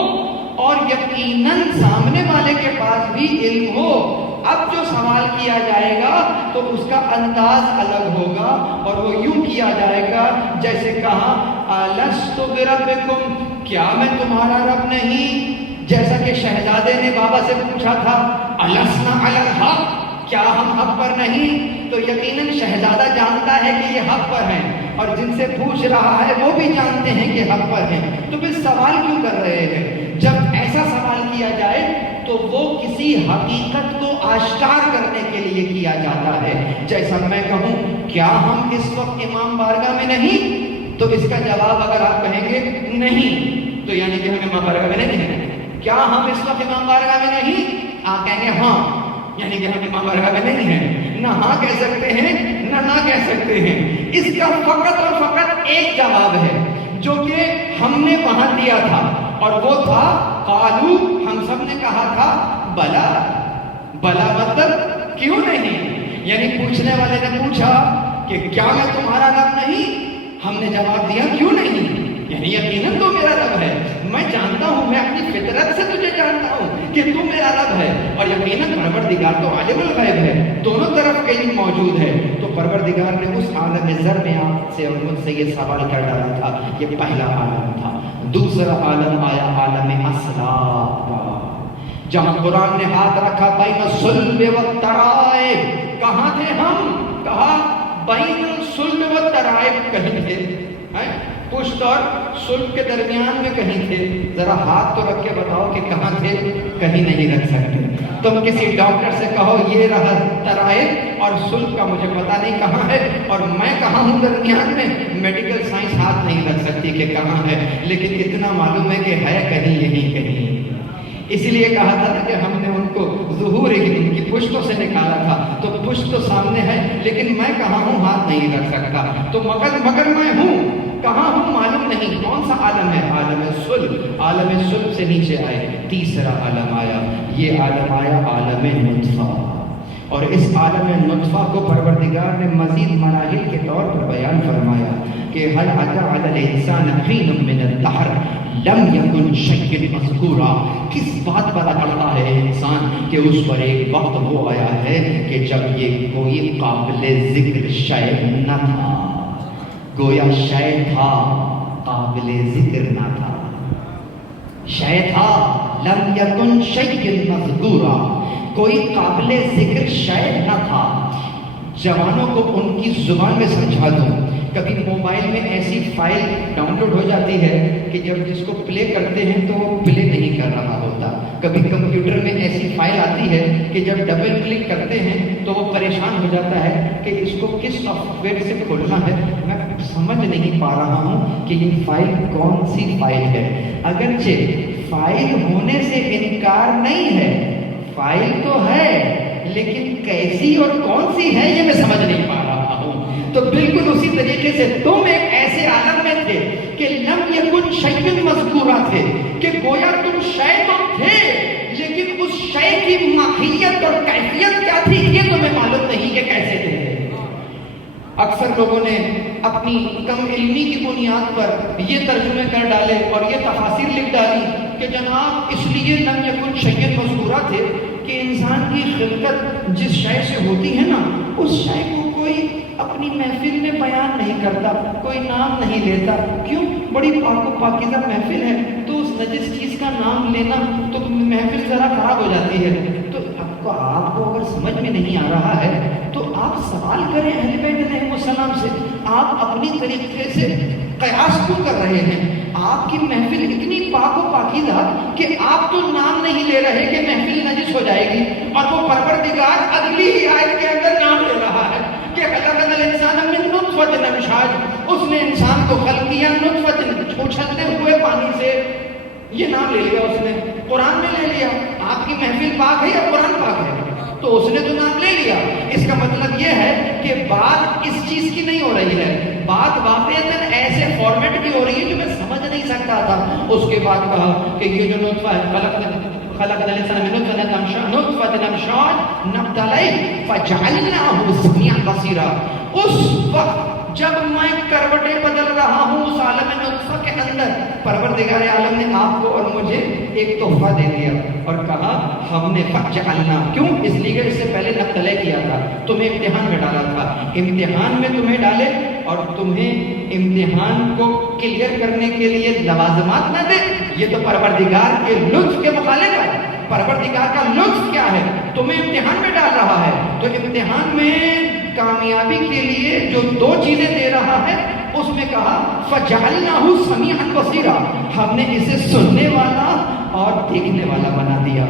اور یقیناً سامنے والے کے پاس بھی علم ہو۔ اب جو سوال کیا جائے گا تو اس کا انداز الگ ہوگا اور وہ یوں کیا جائے گا جیسے کہا الست بربکم، کیا میں تمہارا رب نہیں؟ جیسا کہ شہزادے نے بابا سے پوچھا تھا السنا علی الحق، کیا ہم حق پر نہیں؟ تو یقیناً شہزادہ جانتا ہے کہ یہ حق پر ہیں اور جن سے پوچھ رہا ہے وہ بھی جانتے ہیں کہ حق پر ہیں، تو پھر سوال کیوں کر رہے ہیں؟ جب ایسا سوال کیا جائے تو وہ کسی حقیقت کو آشکار کرنے کے لیے کیا جاتا ہے۔ جیسا میں کہوں کیا ہم اس وقت امام بارگاہ میں نہیں؟ تو اس کا جواب اگر آپ کہیں گے نہیں تو یعنی کہ ہم امام بارگاہ میں نہیں ہیں۔ کیا ہم اس وقت امام بارگاہ میں نہیں؟ آپ کہیں گے ہاں، یعنی کہ ہم امام بارگاہ میں نہیں ہیں۔ نہ ہاں کہہ سکتے ہیں نہ کہہ سکتے ہیں۔ اس کا فقط اور فقط ایک جواب ہے جو کہ ہم نے وہاں دیا تھا اور وہ تھا قالو، ہم سب نے کہا تھا بلا۔ بلا مطلب کیوں نہیں؟ یعنی پوچھنے والے نے پوچھا کہ کیا میں تمہارا رب نہیں؟ ہم نے جواب دیا کیوں نہیں؟ یعنی یقیناً تو میرا رب ہے، میں جانتا ہوں، میں اپنی فطرت سے تجھے جانتا ہوں کہ تو میرا رب ہے، اور یقیناً پروردگار تو عالم الغیب ہے، دونوں طرف علم موجود ہے۔ تو پروردگار نے اس عالم زر میں آپ سے اور مجھ سے یہ سوال کر ڈالا تھا۔ یہ پہلا عالم تھا۔ دوسرا عالم آیا عالم اسلاف کا، جہاں قرآن نے ہاتھ رکھا بین الصلب والترائب۔ کہاں تھے ہم؟ کہا بین الصلب والترائب، کہیں تھے پشت اور صلب کے درمیان میں کہیں تھے۔ ذرا ہاتھ تو رکھ کے بتاؤ کہ کہاں تھے؟ کہیں نہیں رکھ سکتے۔ تم کسی ڈاکٹر سے کہو یہ رہا ترائب اور صلب کا مجھے پتا نہیں کہاں ہے اور میں کہاں ہوں درمیان میں، میڈیکل سائنس ہاتھ نہیں رکھ سکتی کہ کہاں ہے، لیکن اتنا معلوم ہے کہ ہے کہیں یہیں کہیں۔ اسی لیے کہا تھا کہ ہم نے ان کو ظہور ہی ان کی پشتوں سے نکالا تھا، تو پشت تو سامنے ہے لیکن میں کہاں ہوں ہاتھ نہیں رکھ سکتا، تو مگر میں ہوں، کہاں ہوں معلوم نہیں۔ کون سا عالم ہے؟ عالم صلب۔ عالم صلب سے نیچے آئے تیسرا عالم آیا، یہ عالم آیا عالم نطفہ، اور اس عالم نطفہ کو پروردگار نے مزید مراحل کے طور پر بیان فرمایا کہ هل أتى على الإنسان حين من الدهر لم يكن شيئا مذكورا. کس بات پر اڑتا ہے انسان کہ اس پر ایک وقت وہ آیا ہے کہ جب یہ کوئی قابل ذکر شے نہ تھا. گویا شے تھا قابل ذکر نہ تھا. شے تھا لم یکن شیء مذکورا، کوئی قابل ذکر شے نہ تھا. جوانوں کو ان کی زبان میں سمجھا دوں. کبھی موبائل میں ایسی فائل ڈاؤن لوڈ ہو جاتی ہے کہ جب جس کو پلے کرتے ہیں تو وہ پلے نہیں کر رہا ہوتا. کبھی کمپیوٹر میں ایسی فائل آتی ہے کہ جب ڈبل کلک کرتے ہیں تو وہ پریشان ہو جاتا ہے کہ اس کو کس سافٹ ویئر سے کھولنا ہے. میں سمجھ نہیں پا رہا ہوں کہ یہ فائل کون سی فائل ہے. اگرچہ فائل ہونے سے انکار نہیں ہے، فائل تو ہے، لیکن کیسی اور کون سی ہے یہ میں سمجھ نہیں پا رہا ہوں. تو بالکل اسی طریقے سے تم ایک ایسے عالم میں تھے کہ لم یکن شیء مذکورا تھے، کہ گویا تم شے تو تھے لیکن اس شے کی ماہیت اور کیفیت کیا تھی یہ تمہیں معلوم نہیں کہ کیسے تھے. اکثر لوگوں نے اپنی کم علمی کی بنیاد پر یہ ترجمے کر ڈالے اور یہ تفاسیر لکھ ڈالی کہ جناب اس لیے لم یکن شیء مذکورا تھے کہ انسان کی خلقت جس شے سے ہوتی ہے نا، اس شے کو کوئی اپنی محفل میں بیان نہیں کرتا، کوئی نام نہیں لیتا. کیوں؟ بڑی پاک و پاکیزہ محفل ہے تو اس نجس چیز کا نام لینا تو محفل ذرا خراب ہو جاتی ہے. تو آپ کو اگر سمجھ میں نہیں آ رہا ہے تو آپ سوال کریں اہل بیت علیہ السلام سے. آپ اپنی طریقے سے قیاس کیوں کر رہے ہیں؟ آپ کی محفل اتنی پاک و پاکیزہ کہ آپ تو نام نہیں لے رہے کہ محفل نجس ہو جائے گی، اور وہ پروردگار اگلی ہی آیت کے اندر نام لے رہا ہے کہ خلقنا الانسان من نطفۃ امشاج، اس نے انسان کو خلق کیا نطفۃ، اچھلتے ہوئے پانی سے. یہ نام لے لیا اس نے، قرآن میں لے لیا. آپ کی محفل پاک ہے یا قرآن پاک ہے؟ تو اس نے تو نام لے لیا. اس کا مطلب یہ ہے کہ بات اس چیز کی نہیں ہو رہی ہے، بات واقعتاً ایسے فارمیٹ کی ہو رہی ہے جو میں سمجھ نہیں سکتا تھا. اس کے بعد کہا کہ یہ جو نطفہ ہے خلقنا الانسان من نطفۃ امشاج نبتلیہ فجعلناہ سمیعا بصیرا. اس وقت جب میں کروٹیں بدل رہا ہوں اس عالم نطفہ کے اندر، پروردگار عالم نے آپ کو اور مجھے ایک تحفہ دے دیا اور کہا ہم نے فجعلنا. کیوں؟ اس لیے کہ اس سے پہلے نبتلی کیا تھا، تمہیں امتحان میں ڈالا تھا. امتحان میں تمہیں ڈالے اور تمہیں امتحان کو کلیئر کرنے کے لیے لوازمات نہ دے. یہ تو پروردگار کے لطف کے مخالف ہے. پروردگار کا لطف کیا ہے؟ تمہیں امتحان میں ڈال رہا ہے تو امتحان میں کامیابی کے لیے جو دو چیزیں دے رہا ہے اس میں کہا فجعلناہ سمیعا بصیرا، ہم نے اسے سننے والا اور دیکھنے والا بنا دیا.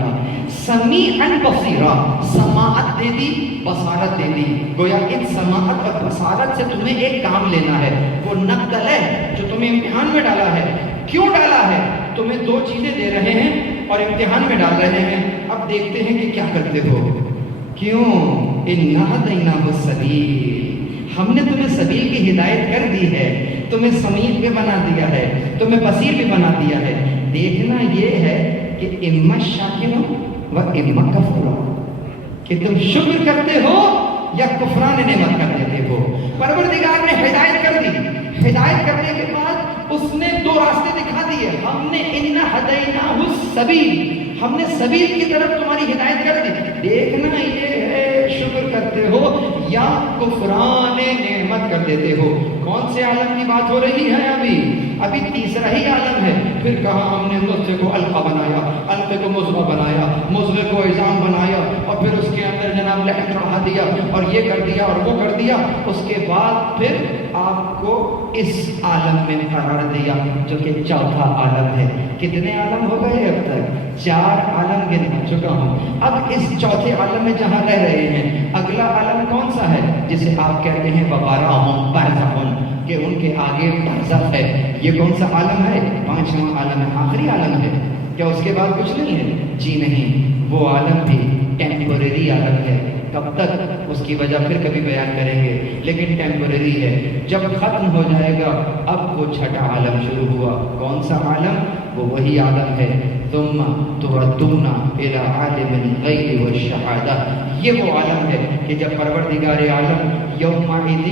سمیعا بصیرا، سماعت دے دی، بصارت دے دی. گویا ان سماعت اور بصارت سے تمہیں ایک کام لینا ہے، وہ نبتلہ جو تمہیں امتحان میں ڈالا ہے. کیوں ڈالا ہے؟ تمہیں دو چیزیں دے رہے ہیں اور امتحان میں ڈال رہے ہیں. اب دیکھتے ہیں کہ کیا کرتے ہو. کیوں؟ اِنَّا هَدَيْنَاهُ السَّبِيلَ، ہم نے تمہیں سبیل کی ہدایت کر دی ہے، تمہیں سمیع بھی بنا دیا ہے، تمہیں بصیر بھی بنا دیا ہے. دیکھنا یہ ہے کہ اما شاکر و اما کفور، کہ تم شکر کرتے ہو یا کفران نعمت کر دیتے ہو. پروردگار نے ہدایت کر دی. ہدایت کرنے کے بعد اس نے دو راستے دکھا دیے. ہم نے اِنَّا هَدَيْنَاهُ السَّبِيلَ، ہم نے سبیل کی طرف تمہاری ہدایت کر دی. دیکھنا یہ ہے شکر کرتے ہو یا کفران نعمت کر دیتے ہو. کون سے عالم کی بات ہو رہی ہے؟ ابھی تیسرا ہی عالم ہے. پھر کہا ہم نے نطفے کو علقہ بنایا، علقے کو مضغہ بنایا، مضغے کو عظام بنایا، اور پھر اس کے اندر جناب لحم چڑھا دیا اور یہ کر دیا اور وہ کر دیا. اس کے بعد پھر آپ کو اس عالم میں قرار دیا جو کہ چوتھا عالم ہے. کتنے عالم ہو گئے اب تک؟ 4 عالم گن چکا ہوں. اب اس چوتھے عالم میں جہاں رہ رہے ہیں، اگلا عالم کون سا ہے جسے آپ کہتے ہیں وراءہم برزخ، کہ ان کے آگے برزخ ہے. یہ کون سا عالم ہے؟ 5واں عالم ہے، آخری عالم ہے. کیا اس کے بعد کچھ نہیں ہے؟ جی نہیں، وہ عالم بھی ٹیمپوریری عالم ہے. کب تک؟ اس کی وجہ پھر کبھی بیان کریں گے، لیکن ٹیمپوریری ہے. جب ختم ہو جائے گا اب وہ چھٹا عالم شروع ہوا. کون سا عالم؟ وہ وہی عالم ہے ثم تردون الى عالم الغیب والشہادہ، یہ وہ عالم ہے کہ جب پروردگار عالم یومئذ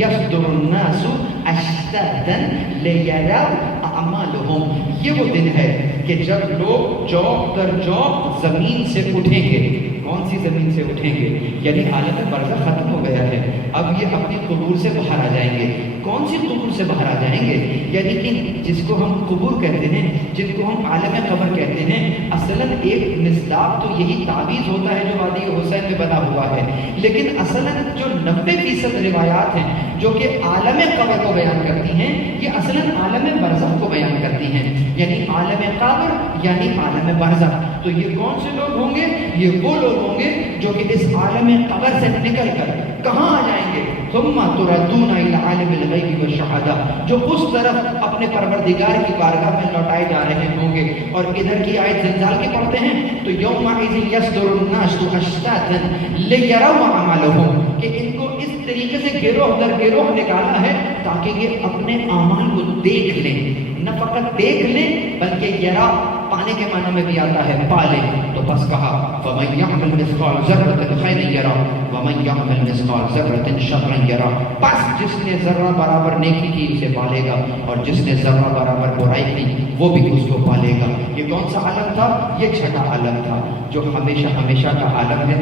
یصدر الناس اشتاتا لیروا اعمالهم، یہ وہ دن ہے کہ جب لوگ چوک در چوک زمین سے اٹھیں گے. کون سی زمین سے اٹھیں گے؟ یعنی عالم برزخ ختم ہو گیا ہے، اب یہ اپنی قبور سے باہر آ جائیں گے. کون سی قبور سے باہر آ جائیں گے؟ یعنی کہ جس کو ہم قبور کہتے ہیں، جن کو ہم عالم قبر کہتے ہیں، اصلاً ایک مصداق تو یہی تعویذ ہوتا ہے جو وادی حسین میں بنا ہوا ہے، لیکن اصلاً جو 90% روایات ہیں جو کہ عالم قبر کو بیان کرتی ہیں، یہ اصلاً عالم برزخ کو بیان کرتی ہیں. یعنی عالم قبر یعنی عالم برزخ. تو یہ کون سے لوگ ہوں گے؟ یہ وہ لوگ ہوں گے جو کہ اس عالم قبر سے نکل کر کہاں آ جائیں گے؟ ثم تردون الى عالم الغیب والشہادہ، جو اس طرف اپنے پروردگار کی بارگاہ میں لوٹائے جا رہے ہوں گے. اور ادھر کی آیت زلزال کی پڑھتے ہیں تو یومئذ یصدر الناس اشتاتا لیروا اعمالهم، کہ ان کو اس طریقے سے گروہ در گروہ نکالا ہے تاکہ یہ اپنے اعمال کو دیکھ لیں. نہ فقط دیکھ لیں بلکہ یرا پانے کے معنی میں بھی آتا ہے پالے. تو بس کہا فَمَن يَعْمَلْ مِثْقَالَ ذَرَّةٍ خَيْرًا يَرَهُ وَمَن يَعْمَلْ مِثْقَالَ ذَرَّةٍ شَرًّا يَرَهُ. بس جس نے ذرہ برابر نیکی کی اسے پالے گا، اور جس نے ذرہ برابر برائی کی وہ بھی اس کو پالے گا. یہ کون سا عالم تھا؟ یہ چھٹا عالم تھا جو ہمیشہ ہمیشہ کا عالم ہے.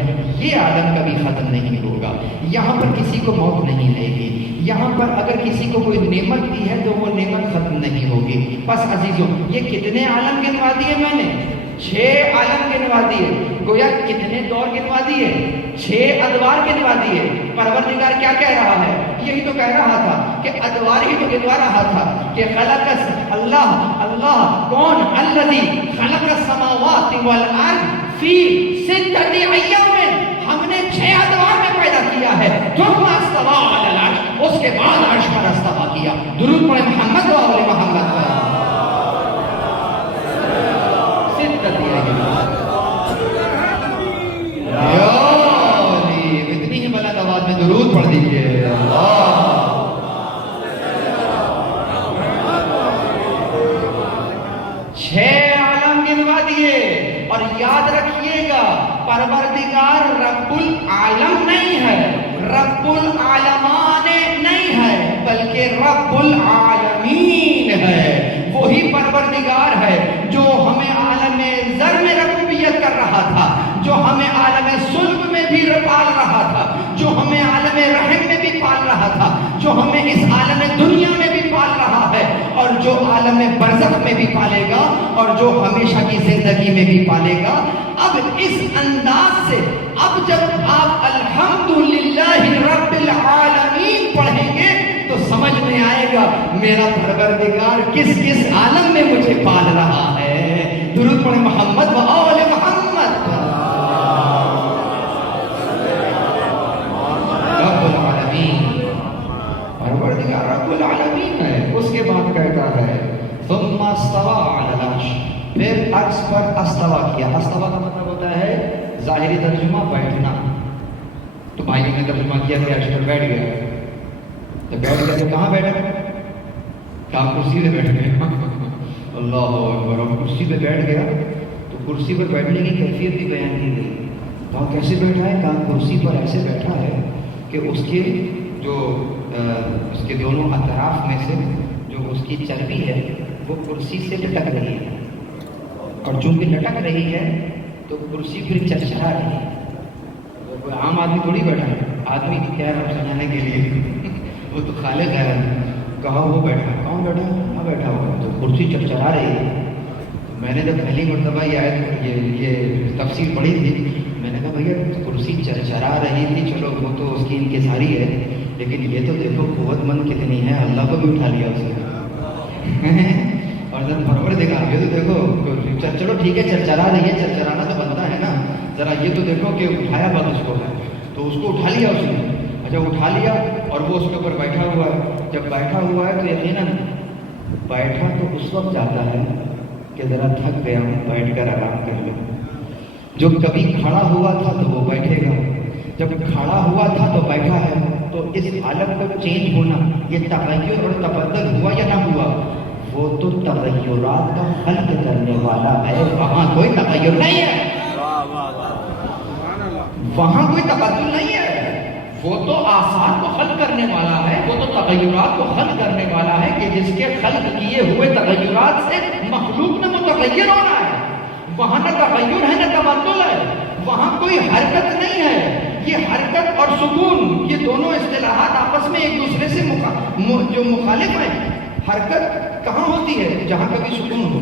یہ عالم کبھی ختم نہیں ہوگا. یہاں پر کسی کو موت نہیں رہے گی. یہاں پر اگر کسی کو کوئی نعمت دی ہے تو وہ نعمت ختم نہیں ہوگی. بس عزیزوں، یہ کتنے عالم گنوا دیے میں نے؟ 6 عالم گنوا دیے. گویا کتنے دور گنوا دیے؟ 6 ادوار گنوا دیے. پروردگار کیا کہہ رہا ہے؟ یہی تو کہہ رہا تھا کہ ادوار ہی تو گنوا رہا تھا کہ خلق اللہ کون؟ الذی خلق السماوات والارض فی 6 ایام، ہم نے 6 ادوار میں پیدا کیا ہے. ثم استوى علی العرش، اس کے بعد عرش پر استوا کیا. درود پڑھیں محمد و آل محمد پر. اتنی ہی بلند آواز میں درود پڑھ دیجیے. اور یاد رکھیے گا پروردگار رب العالم نہیں ہے، رب العالمان نہیں ہے، بلکہ رب العالمین ہے. وہی پروردگار ہے جو ہمیں عالم ذر میں ربوبیت کر رہا تھا، جو ہمیں عالم صلب میں بھی پال رہا تھا، جو ہمیں عالم رحم میں بھی پال رہا تھا، جو ہمیں اس عالم دنیا میں بھی پال رہا ہے، اور جو عالم برزخ میں بھی پالے گا، اور جو ہمیشہ کی زندگی میں بھی پالے گا. اب اس انداز سے اب جب آپ الحمدللہ رب العالمین پڑھیں گے تو سمجھ میں آئے گا میرا پروردگار کس کس عالم میں مجھے پال رہا ہے. درود پڑھیں محمد و آل محمد. رب العالمین، پروردگار رب العالمین ہے. اس کے بعد کہتا ہے ثم استوى علی العرش، پھر عرش پر استوا کیا. استوا کا مطلب ہوتا ہے ظاہری ترجمہ بیٹھنا. تو بھائیوں نے ترجمہ کیا کہ عرش پر بیٹھ گیا. تو بیٹھ گیا تو کہاں بیٹھا؟ کہاں؟ کرسی پہ بیٹھ گیا. اللہ اکبر. کرسی پہ بیٹھ گیا تو کرسی پر بیٹھنے کی کیفیت بھی بیان کی گئی. کہاں کیسے بیٹھا ہے؟ کہاں کرسی پر ایسے بیٹھا ہے کہ اس کے جو اس کے دونوں اطراف میں سے جو اس کی چربی ہے وہ کرسی سے لٹک رہی ہے، اور چونکہ لٹک رہی ہے تو کرسی پھر چرچرا رہی ہے. کوئی عام آدمی تھوڑی بیٹھا ہے، آدمی کی کیا رب سمجھانے کے لیے وہ تو خالق ہے. کہاں وہ بیٹھا؟ کون بیٹھا؟ کہاں بیٹھا ہوا تو کرسی چرچرا رہی ہے. میں نے جب پہلی مرتبہ یہ تفسیر پڑھی تھی، میں نے کہا بھیا کرسی چرچرا رہی تھی، چلو وہ تو اس کی انکساری ہے، لیکن یہ تو دیکھو قوت مند کتنی ہے، اللہ کو بھی اٹھا لیا اس نے. اور جب پروردگار یہ تو دیکھو، چلو ٹھیک ہے چرچرا رہی ہے، چرچرانا تو بنتا ہے نا، ذرا یہ تو دیکھو کہ اٹھایا بات اس کو، تو اس کو اٹھا لیا اس نے. اچھا اٹھا لیا اور وہ اس کے اوپر بیٹھا ہوا ہے. جب بیٹھا ہوا ہے تو یقیناً بیٹھا تو اس وقت جاتا ہے کہ ذرا تھک گیا ہوں، بیٹھ کر آرام کر لوں. جو کبھی کھڑا ہوا تھا تو وہ بیٹھے گا، جب کھڑا ہوا تھا تو بیٹھا ہے. تو اس عالم کو چینج ہونا، یہ تغیر اور تبدل ہوا یا نہ ہوا، وہ تو تغیرات کا خلق کرنے والا ہے، وہاں کوئی تغیر نہیں ہے، وہاں کوئی تبدل نہیں ہے، وہ تو آثار کو خلق کرنے والا ہے، وہ تو تغیرات کو خلق کرنے والا ہے کہ جس کے خلق کیے ہوئے تغیرات سے مخلوق نے متغیر ہونا ہے، وہاں نہ تغیر ہے نہ تبدل ہے، وہاں کوئی حرکت نہیں ہے۔ یہ حرکت اور سکون یہ دونوں اصطلاحات آپس میں ایک دوسرے سے جو مخالف ہیں۔ حرکت کہاں ہوتی ہے؟ جہاں کبھی سکون ہو۔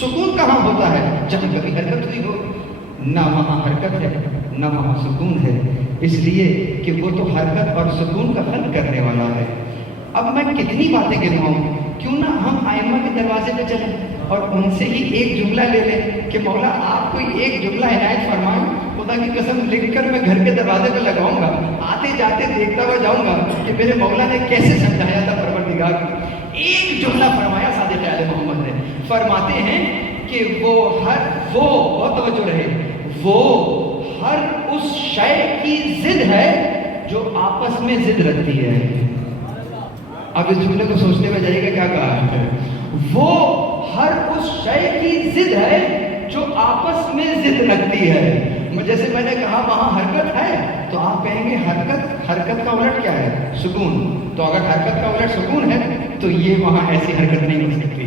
سکون کہاں ہوتا ہے؟ جہاں کبھی حرکت ہوئی ہو۔ نہ وہاں حرکت ہے نہ وہاں سکون ہے، اس لیے کہ وہ تو حرکت اور سکون کا خلق کرنے والا ہے۔ اب میں کتنی باتیں گنواؤں، کیوں نہ ہم ائمہ کے دروازے پہ چلیں اور ان سے ہی ایک جملہ لے لیں کہ مولا آپ کوئی ایک جملہ عنایت فرمائیں، خدا کی قسم لکھ کر میں گھر کے دروازے پہ لگاؤں گا، آتے جاتے دیکھتا ہوا جاؤں گا کہ میرے مولا نے کیسے سمجھایا تھا پروردگار کو۔ ایک جملہ فرمایا صادق آل محمد نے، فرماتے ہیں کہ وہ بہت توجہ رہے، وہ ہر اس شے کی ضد ہے جو آپس میں ضد رکھتی ہے۔ اب اس جملے کو سوچتے ہوئے جائیے گا کیا کہا ہے، وہ ہر اس شے کی ضد ہے جو آپس میں ضد رکھتی ہے۔ جیسے میں نے کہا وہاں حرکت ہے تو آپ کہیں گے حرکت کا الٹ کیا ہے؟ سکون۔ تو اگر حرکت کا الٹ سکون ہے تو یہ وہاں ایسی حرکت نہیں ہو سکتی۔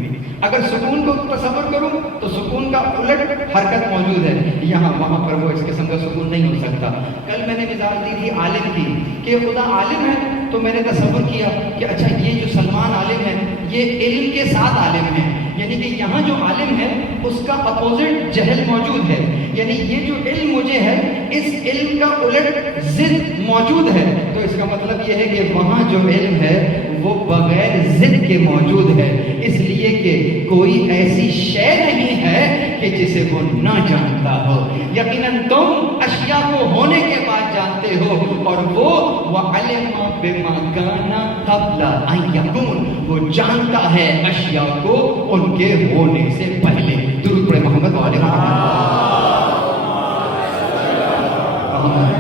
اگر سکون کو تصور کروں تو سکون کا الٹ حرکت موجود ہے، یہاں وہاں پر وہ اس قسم کا سکون نہیں ہو سکتا۔ کل میں نے مثال دی تھی عالم کی کہ خدا عالم ہے، تو میں نے تصور کیا کہ اچھا یہ جو سلمان عالم ہے یہ علم کے ساتھ عالم ہے، یعنی کہ یہاں جو عالم ہے اس کا اپوزٹ جہل موجود ہے، یعنی یہ جو علم مجھے ہے اس علم کا الٹ ضد موجود ہے۔ تو اس کا مطلب یہ ہے کہ وہاں جو علم ہے وہ بغیر ضد کے موجود ہے، اس لیے کہ کوئی ایسی شے نہیں ہے کہ جسے وہ نہ جانتا ہو۔ یقیناً تم اشیاء کو ہونے کے بعد جانتے ہو، اور وہ وَعَلِمَ بِمَا كَانَ قَبْلَ أَن يَكُونَ، وہ جانتا ہے اشیاء کو ان کے ہونے سے پہلے۔ درود پڑھیں محمد وعلیہ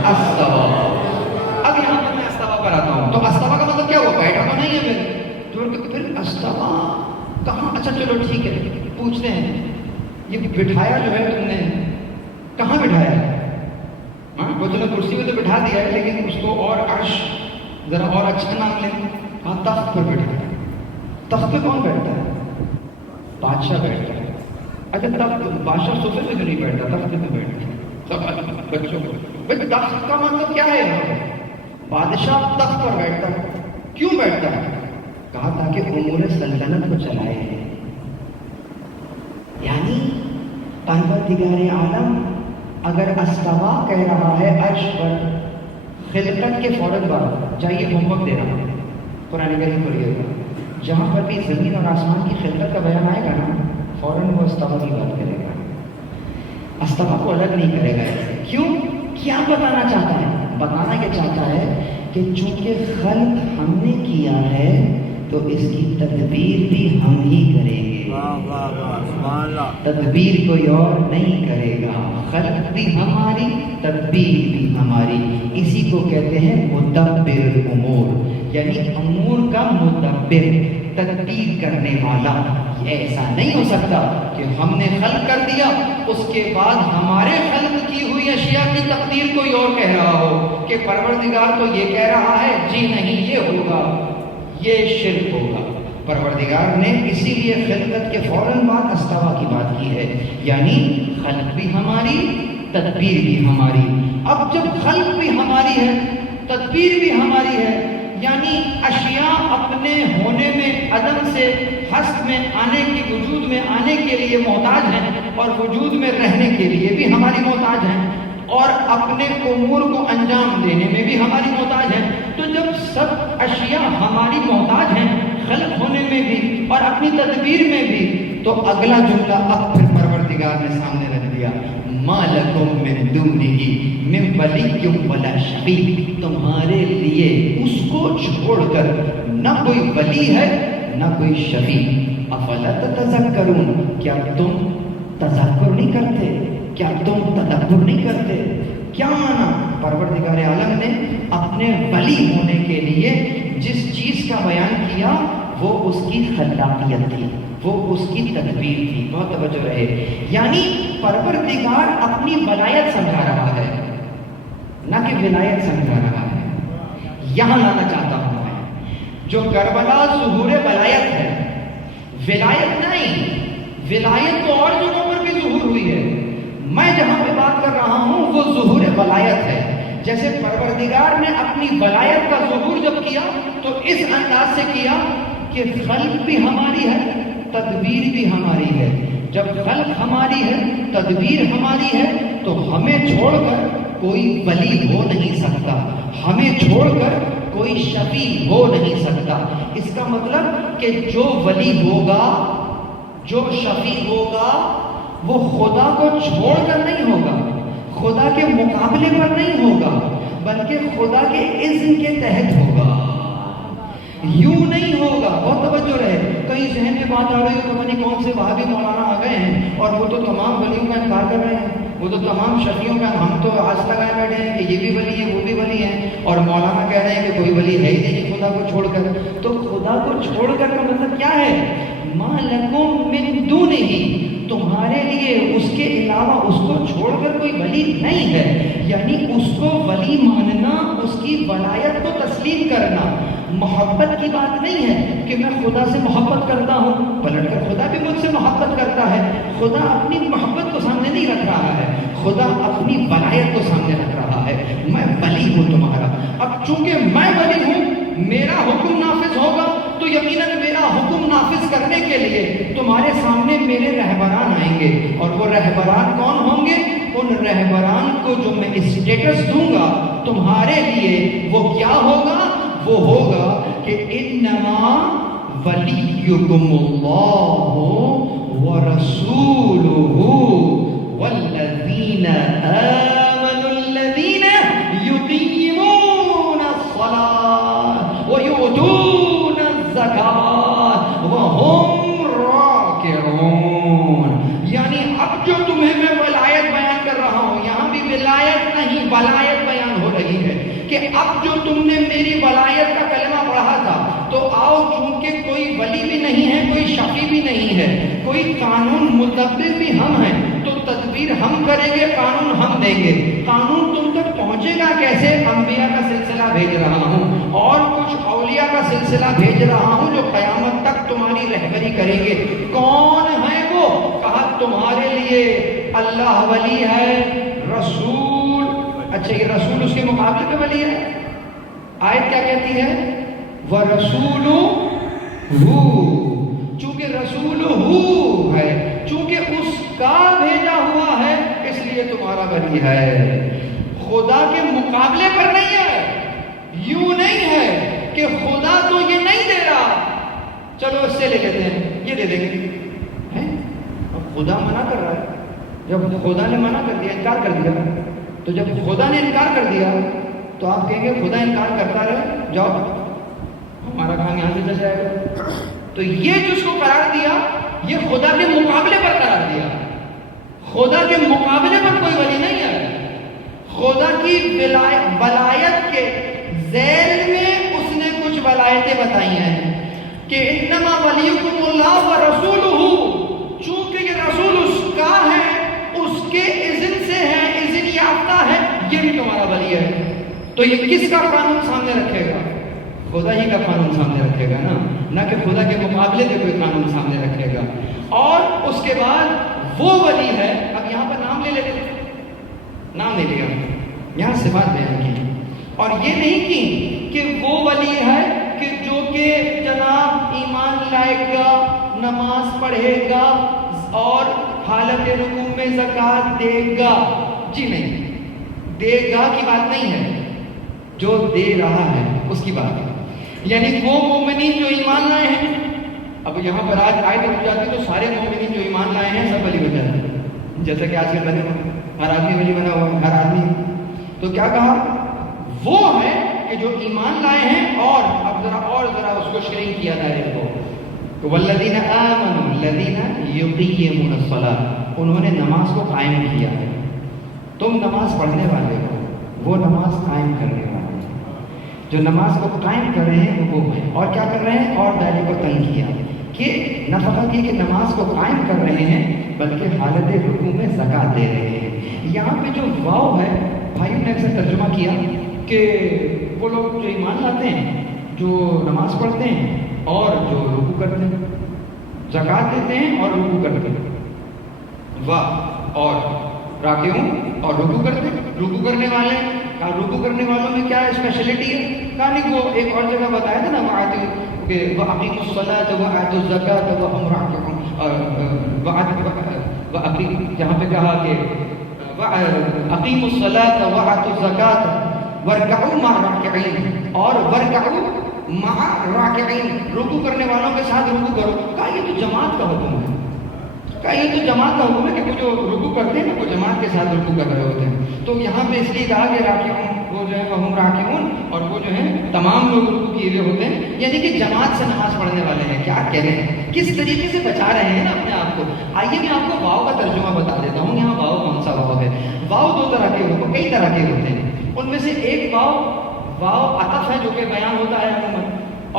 استوا۔ اب یہاں پر میں استوا پر آتا ہوں، تو استوا کا مطلب کیا ہوا؟ بیٹھا تو نہیں ہے پھر استوا کہاں؟ اچھا چلو ٹھیک ہے، پوچھتے ہیں یہ بٹھایا جو ہے تم نے کہاں بٹھایا ہے؟ وہ چلو کرسی میں تو بٹھا دیا ہے، لیکن اس کو اور عرش ذرا اور اچھا نام لیں، کہاں تخت پر بٹھایا۔ تخت پہ کون بیٹھتا ہے؟ بادشاہ بیٹھتا ہے۔ اچھا تخت بادشاہ صوفے پہ نہیں بیٹھتا، تخت پہ بیٹھتا ہے۔ بچوں کو بھائی تخت کا مطلب کیا ہے؟ بادشاہ تخت پر بیٹھتا ہے، کیوں بیٹھتا ہے؟ کہا تاکہ امور سلطنت کو چلائے، یعنی پروردگار عالم اگر استوا کہہ رہا ہے عرش پر، خلقت کے فوراً بعد جائیے ہوم ورک دے رہا ہوں، قرآن کریم پڑھیے گا، جہاں پر بھی زمین اور آسمان کی خلقت کا بیان آئے گا نا فوراً وہ استوا کی بات کرے گا، استوا کو الگ نہیں کرے گا۔ کیوں؟ کیا بتانا چاہتا ہے؟ بتانا یہ چاہتا ہے کہ چونکہ خلق ہم نے کیا ہے تو اس کی تدبیر بھی ہم ہی کریں گے، تدبیر کوئی اور نہیں کرے گا، خلق بھی ہماری تدبیر بھی ہماری، اسی کو کہتے ہیں مدبر الامور، یعنی امور کا مدبر، تدبیر کرنے والا۔ ایسا نہیں ہو سکتا کہ ہم نے خلق کر دیا اس کے بعد ہمارے خلق کی ہوئی اشیاء کی تقدیر کوئی اور کہہ رہا ہو کہ پروردگار تو یہ کہہ رہا ہے جی نہیں یہ ہوگا، یہ شرک ہوگا۔ پروردگار نے اسی لیے خلقت کے فوراً بعد استوا کی بات کی ہے، یعنی خلق بھی ہماری تدبیر بھی ہماری۔ اب جب خلق بھی ہماری ہے تدبیر بھی ہماری ہے، یعنی اشیاء اپنے ہونے میں عدم سے ہست میں آنے کی، وجود میں آنے کے لیے محتاج ہیں، اور وجود میں رہنے کے لیے بھی ہماری محتاج ہیں، اور اپنے امور کو انجام دینے میں بھی ہماری محتاج ہیں۔ تو جب سب اشیاء ہماری محتاج ہیں خلق ہونے میں بھی اور اپنی تدبیر میں بھی، تو اگلا جملہ اب پھر پروردگار نے سامنے رکھ دیا، ما لکم من دونہ من ولی ولا شفیع، تمہارے لیے اس کو چھوڑ کر نہ کوئی ولی ہے نہ کوئی شفیع۔ افلا تتذکرون، کیا تم تذکر نہیں کرتے؟ کیا تم تدبر نہیں کرتے؟ کیا مانا؟ پروردگار عالم نے اپنے ولی ہونے کے لیے جس چیز کا بیان کیا وہ اس کی خلاقیت تھی، وہ اس کی تدبیر تھی. بہت توجہ رہے. یعنی پروردگار اپنی ولایت سمجھا رہا ہے نہ کہ ولایت سمجھا رہا ہے. یہاں لانا چاہتا ہوں میں. جو کربلا ظہور ولایت ہے، ولایت نہیں. ولایت تو اور جگہوں پر بھی ظہور ہوئی ہے. میں جہاں پہ بات کر رہا ہوں وہ ظہور ولایت ہے. جیسے پروردگار نے اپنی ولایت کا ظہور جب کیا تو اس انداز سے کیا کہ خلق بھی ہماری ہے، تدبیر بھی ہماری ہے. جب خلق ہماری ہے، تدبیر ہماری ہے، تو ہمیں چھوڑ کر کوئی ولی ہو نہیں سکتا، ہمیں چھوڑ کر کوئی شفیع ہو نہیں سکتا. اس کا مطلب کہ جو ولی ہوگا، جو شفیع ہوگا، وہ خدا کو چھوڑ کر نہیں ہوگا، خدا کے مقابلے پر نہیں ہوگا، بلکہ خدا کے اذن کے تحت ہوگا. یوں نہیں ہوگا. بہت توجہ رہے. کئی ذہن میں بات آ رہی ہے، پتہ نہیں کون سے وہابی مولانا آ گئے ہیں اور وہ تو تمام ولیوں کا انکار کر رہے ہیں، وہ تو تمام شفیعوں کا ہم تو آس لگائے بیٹھے ہیں کہ یہ بھی ولی ہے وہ بھی ولی ہیں، اور مولانا کہہ رہے ہیں کہ کوئی ولی ہے ہی نہیں خدا کو چھوڑ کر. تو خدا کو چھوڑ کر کا مطلب کیا ہے؟ ما لکم من دونہ، تمہارے لیے اس کے علاوہ اس کو چھوڑ کر کوئی ولی نہیں ہے. یعنی اس کو ولی ماننا، اس کی ولایت کو تسلیم کرنا. محبت کی بات نہیں ہے کہ میں خدا سے محبت کرتا ہوں، پلٹ کر خدا بھی مجھ سے محبت کرتا ہے. خدا اپنی محبت کو سامنے نہیں رکھ رہا ہے، خدا اپنی ولایت کو سامنے رکھ رہا ہے. میں ولی ہوں تمہارا. اب چونکہ میں ولی ہوں، میرا حکم نافذ ہوگا تو یقیناً میرا حکم نافذ کرنے کے لیے تمہارے سامنے میرے رہبران آئیں گے. اور وہ رہبران کون ہوں گے؟ ان رہبران کو جو میں اسٹیٹس دوں گا تمہارے لیے، وہ کیا ہوگا؟ وہ ہوگا کہ انما ولیکم اللہ ورسولہ والذین آمنوا الذین یقیمون الصلاۃ ویؤتون الزکاۃ وہم راکعون. یعنی اب جو تمہیں میں ولایت بیان کر رہا ہوں، یہاں بھی ولایت نہیں ولایت بیان ہو رہی ہے کہ اب جو تم نے میری ولایت کا کلمہ پڑھا تھا تو آؤ، چونکہ کوئی ولی بھی نہیں ہے، کوئی شفیع بھی نہیں ہے، کوئی قانون مدبر بھی ہم ہیں، تو تدبیر ہم کریں گے، قانون ہم دیں گے. قانون تم تک پہنچے گا کیسے؟ انبیاء کا سلسلہ بھیج رہا ہوں اور کچھ اولیاء کا سلسلہ بھیج رہا ہوں جو قیامت تک تمہاری رہبری کریں گے. کون ہے وہ؟ کہا تمہارے لیے اللہ ولی ہے، رسول. اچھا، یہ رسول اس کے مقابلے پہ ولی ہے. آیت کیا کہتی ہے؟ وَرَسُولُهُ، چونکہ رسول ہو ہے، چونکہ اس کا بھیجا ہوا ہے، اس لیے تمہارا ولی ہے. خدا کے مقابلے پر نہیں ہے. یوں نہیں ہے کہ خدا تو یہ نہیں دے رہا، چلو اس سے لے لیتے ہیں، یہ دے دیں گے. اب خدا منع کر رہا ہے. جب خدا نے منع کر دیا، انکار کر دیا، تو جب خدا نے انکار کر دیا تو آپ کہیں گے خدا انکار کرتا رہے، جاؤ ہمارا کام یہاں سے چل جائے گا. تو یہ جو اس کو قرار دیا، یہ خدا کے مقابلے پر قرار دیا. خدا کے مقابلے پر کوئی ولی نہیں ہے. خدا کی ولایت کے ذیل میں اس نے کچھ ولایتیں بتائی ہیں کہ انما ولیکم اللہ ورسولہ، چونکہ یہ رسول اس کا ہے، اس کے اذن سے ہے، اذن یافتہ ہے، یہ بھی تمہارا ولی ہے. تو یہ کس کا قانون سامنے رکھے گا؟ خدا ہی کا قانون سامنے رکھے گا نا، نہ کہ خدا کے مقابلے میں کوئی قانون سامنے رکھے گا. اور اس کے بعد وہ ولی ہے. اب یہاں پر نام لے لیتے، نام لے لیا، یہاں صفات بیان کی، اور یہ نہیں کی کہ وہ ولی ہے کہ جو کہ جناب ایمان لائے گا، نماز پڑھے گا اور حالت رکوع میں زکوٰۃ دے گا. جی نہیں، دے گا کی بات نہیں ہے، جو دے رہا ہے اس کی بات ہے. یعنی وہ مومنین جو ایمان لائے ہیں، اب یہاں پر آج آیت رک جاتی تو سارے مومنین جو ایمان لائے ہیں سب ولی بن جاتے ہیں. جیسا کہ آج کل بنے ہوئے ہر آدمی ولی بنا ہوا ہے، ہر آدمی. تو کیا کہا؟ وہ ہے کہ جو ایمان لائے ہیں، اور اب ذرا اس کو شرنک کیا دائرے کو، والذین آمنوا الذین یقیمون الصلاۃ، انہوں نے نماز کو قائم کیا ہے. تم نماز پڑھنے والے ہو، وہ نماز قائم کرنے والے ہیں. جو نماز کو قائم کر رہے ہیں وہ ہیں. اور کیا کر رہے ہیں؟ اور دائرے کو تنگ کیا. کہ نہ فقط یہ کہ نماز کو قائم کر رہے ہیں بلکہ حالت رکوع میں زکوٰۃ دے رہے ہیں۔ یہاں پہ جو واو ہے بھائیوں نے اکثر ترجمہ کیا کہ وہ لوگ جو ایمان لاتے ہیں، جو نماز پڑھتے ہیں اور جو رکوع کرتے ہیں، زکوٰۃ دیتے ہیں اور رکوع کرتے ہیں، اور راکعون اور رکوع کرتے ہیں۔ رکوع کرنے والے کہا رکوع کرنے والوں میں کیا اسپیشلٹی ہے؟ کہا نہیں، وہ ایک اور جگہ بتایا تھا نا کہ وَأَقِیمُوا الصَّلَاةَ وَآتُوا الزَّکَاةَ وَهُمْ رَاکعُونَ، جہاں پہ کہا کہ اقیموا الصلاۃ وآتوا الزکاۃ وارکعوا مع الراکعین، اور وارکعوا مع الراکعین، رکوع کرنے والوں کے ساتھ رکوع کرو۔ کہا یہ تو جماعت کا حکم ہے، کہا یہ تو جماعت کا حکم ہے کہ وہ جو رکوع کرتے ہیں وہ جماعت کے ساتھ رکوع کر رہے ہوتے ہیں۔ تو یہاں پہ اس لیے کہا کہ راکعون وہ جو ہے وہم راکعون، اور وہ جو ہے تمام لوگ رکوع کیے ہوئے ہوتے ہیں، یعنی کہ جماعت سے نماز پڑھنے والے ہیں۔ کیا کہہ رہے ہیں، کس طریقے سے بچا رہے ہیں نا اپنے آپ کو۔ آئیے میں آپ کو واو کا ترجمہ بتا دیتا ہوں، یہاں واو کون سا واو ہے۔ واو دو طرح کے ہوتے ہیں، کئی طرح کے ہوتے ہیں، ان میں سے ایک واو عطف ہے جو کہ بیان ہوتا ہے عموماً،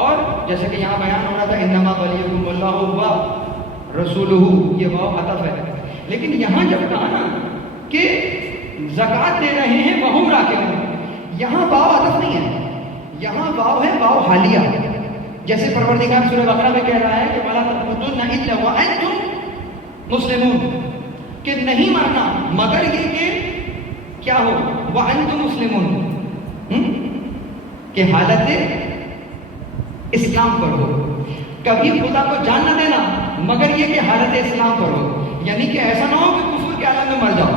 اور جیسے کہ یہاں بیان ہو رہا تھا انما ولیکم اللہ و رسولہ، یہ واو عطف ہے۔ لیکن یہاں جب کہا نا کہ زکوٰۃ دے رہے ہیں وہم راکعون، یہاں واو عطف نہیں ہے، یہاں واو ہے واو حالیہ، جیسے پروردگار سورہ بقرہ میں کہہ رہا ہے کہ وَلَا تَمُوتُنَّ إِلَّا وَأَنْتُمْ مُسْلِمُونَ، کہ نہیں مرنا مگر یہ کہ کیا ہو، وَأَنْتُمْ مُسْلِمُونَ، کہ حالت اسلام پر ہو۔ کبھی خدا کو جان نہ دینا مگر یہ کہ حالت اسلام پر ہو، یعنی کہ ایسا نہ ہو کہ کفر کے عالم میں مر جاؤ،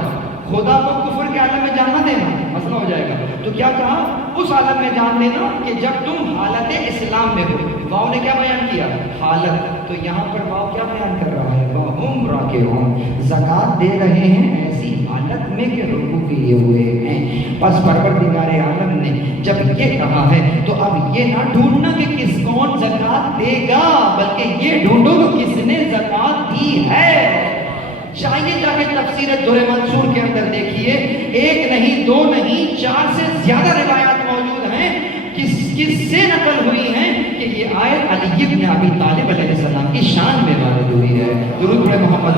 خدا کو کفر کے عالم میں جان نہ دینا، مسئلہ ہو جائے گا۔ تو کیا کہا، اس عالم میں جان دینا کہ جب تم حالت اسلام میں ہو۔ واؤ نے کیا بیان کیا، حالت، تو یہاں پر واؤ کیا بیان کر رہا ہے، وَهُمْ رَاکعُونَ، زکوٰۃ دے رہے ہیں ایسی حالت میں کہ رکوع کیے ہوئے ہیں۔ بس پروردگار عالم نے جب یہ کہا ہے تو اب یہ نہ ڈھونڈنا کہ کون زکوٰۃ دے گا، بلکہ یہ ڈھونڈو کہ کس نے زکوٰۃ دی ہے۔ چاہیے جا کے تفسیر در منصور کے اندر دیکھیے، ایک نہیں دو نہیں 4 سے زیادہ روایات موجود ہیں، کس سے نقل ہوئی ہیں کہ یہ آیت علی بن ابی طالب علیہ السلام کی شان میں وارد ہوئی ہے۔ درود پڑھیں محمد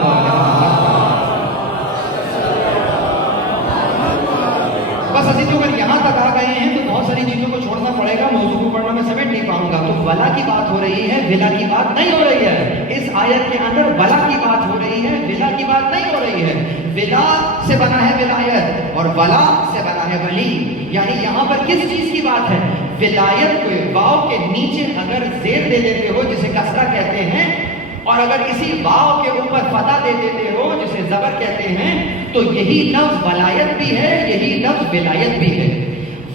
بس عزیزوں اگر یہاں تک آ گئے ہیں تو بہت ساری چیزوں کو چھوڑنا پڑے گا، موضوع کو پڑھنا میں سمیٹ نہیں پاؤں گا۔ تو ولا کی بات ہو رہی ہے، ولا کی بات نہیں ہو رہی ہے۔ اس آیت کے اندر ولا کی بات ہو رہی ہے، ولا کی بات نہیں ہو رہی ہے۔ ولا سے بنا ہے ولایت اور ولا سے بنا ہے ولی، یعنی یہاں پر کس چیز کی بات ہے، ولایت کو واو کے نیچے اگر زیر دے دیتے ہو جسے کسرہ کہتے ہیں، اور اگر اسی واو کے اوپر فتح دے دیتے ہو جسے زبر کہتے ہیں، تو یہی لفظ ولایت بھی ہے، یہی لفظ ولایت بھی ہے۔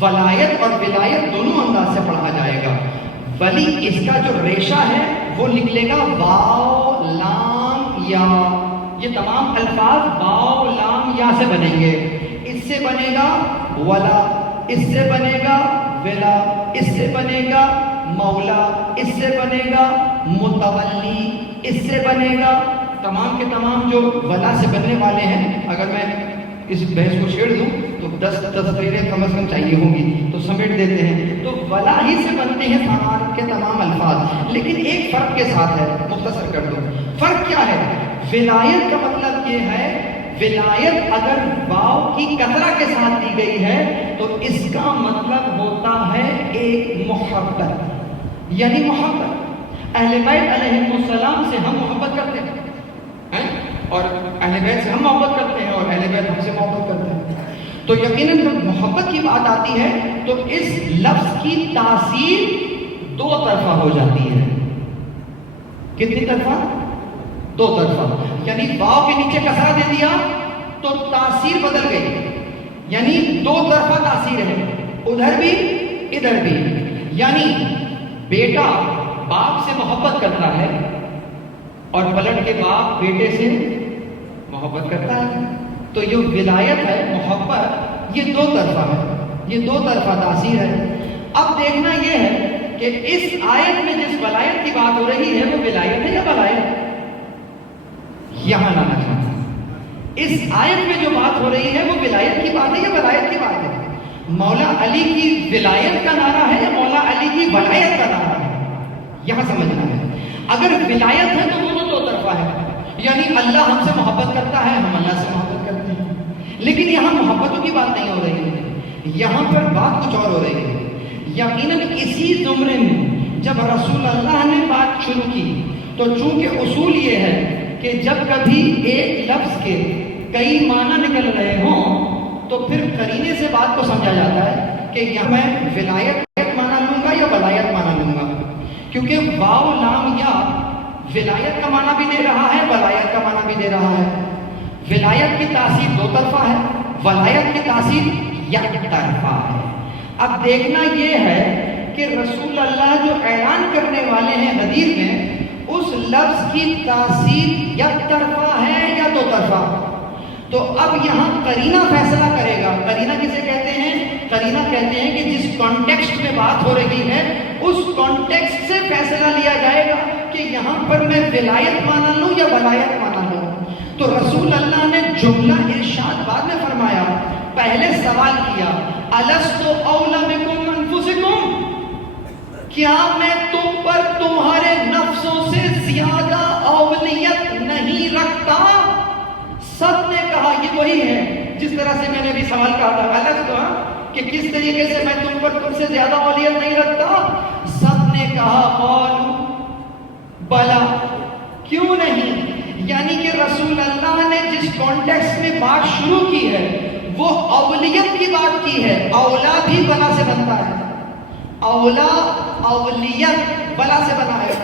ولایت اور ولایت دونوں انداز سے پڑھا جائے گا۔ ولی اس کا جو ریشہ ہے وہ نکلے گا واو لام یا، یہ تمام الفاظ واو لام یا سے بنیں گے۔ اس سے بنے گا ولا، اس سے بنے گا ولا، اس سے بنے گا مولا، اس سے بنے گا متولی، اس سے بنے گا تمام کے تمام جو ولا سے بننے والے ہیں۔ اگر میں اس بحث کو چھیڑ دوں تو 10 تصویریں کم از کم چاہیے ہوں گی، تو سمیٹ دیتے ہیں۔ تو ولا ہی سے بنتے ہیں تمام کے تمام الفاظ، لیکن ایک فرق کے ساتھ ہے، مختصر کر دوں۔ فرق کیا ہے، ولایت کا مطلب یہ ہے، ولایت اگر واو کی کثرہ کے ساتھ دی گئی ہے تو اس کا مطلب ہوتا ہے ایک محبت، یعنی محبت۔ اہل بیت علیہ السلام سے ہم محبت کرتے ہیں اور اہل بیت سے ہم محبت کرتے ہیں اور اہل بیت ہم سے محبت کرتے ہیں، تو یقیناً جب محبت کی بات آتی ہے تو اس لفظ کی تاثیر 2 طرفہ ہو جاتی ہے۔ کتنی طرفہ؟ 2 طرفہ، یعنی واو کے نیچے کسرہ دے دیا تو تاثیر بدل گئی، یعنی 2 طرفہ تاثیر ہے، ادھر بھی ادھر بھی۔ یعنی بیٹا باپ سے محبت کرتا ہے اور پلٹ کے باپ بیٹے سے محبت کرتا ہے، تو یہ ولایت ہے، محبت، یہ 2 طرفہ ہے، یہ 2 طرفہ تاثیر ہے۔ اب دیکھنا یہ ہے کہ اس آیت میں جس ولایت کی بات ہو رہی ہے وہ ولایت ہے یا ولایت، یہاں لانا چاہتا ہوں۔ اس آیت میں جو بات ہو رہی ہے وہ ولایت کی بات ہے یا ولایت کی بات ہے؟ مولا علی کی ولایت کا نعرہ ہے یا مولا علی کی ولایت کا نعرہ ہے؟ یہاں سمجھنا ہے۔ اگر ولایت ہے تو وہ تو دو طرفہ ہے، یعنی اللہ ہم سے محبت کرتا ہے، ہم اللہ سے محبت کرتے ہیں، لیکن یہاں محبتوں کی بات نہیں ہو رہی ہے، یہاں پر بات کچھ اور ہو رہی ہے۔ یقیناً اسی زمرے میں جب رسول اللہ نے بات شروع کی تو چونکہ اصول یہ ہے کہ جب کبھی ایک لفظ کے کئی معنی نکل رہے ہوں تو پھر قرینے سے بات کو سمجھا جاتا ہے کہ یہاں میں ولایت معنی لوں گا یا ولایت معنی لوں گا، کیونکہ واو لام یا ولایت کا معنی بھی دے رہا ہے، ولایت کا معنی بھی دے رہا ہے۔ ولایت کی تاثیر دو طرفہ ہے، ولایت کی تاثیر یک طرفہ ہے۔ اب دیکھنا یہ ہے کہ رسول اللہ جو اعلان کرنے والے ہیں حدیث میں، اس لفظ کی تاثیر یک طرفہ ہے یا دو طرفہ؟ تو اب یہاں قرینہ فیصلہ کرے گا۔ قرینہ کسے کہتے ہیں؟ قرینہ کہتے ہیں کہ جس کانٹیکسٹ میں بات ہو رہی ہے اس کانٹیکسٹ سے فیصلہ لیا جائے گا کہ یہاں پر میں ولایت مانا لوں یا ولایت مانا لوں۔ تو رسول اللہ نے جملہ ارشاد بعد میں فرمایا، پہلے سوال کیا، الست اولی بکم من انفسکم، کیا میں تم پر تمہارے نفسوں سے زیادہ اولیت نہیں رکھتا؟ سب نے کہا یہ وہی ہے جس طرح سے میں نے بھی سوال کہا تھا، الگ تو کہ کس طریقے سے میں تم سے زیادہ اولیت نہیں رکھتا؟ سب نے کہا قالوا بلا، کیوں نہیں؟ یعنی کہ رسول اللہ نے جس کانٹیکسٹ میں بات شروع کی ہے وہ اولیت کی بات کی ہے۔ اولا بھی بلا سے بنتا ہے، اولا اولیت بلا سے بنا ہے۔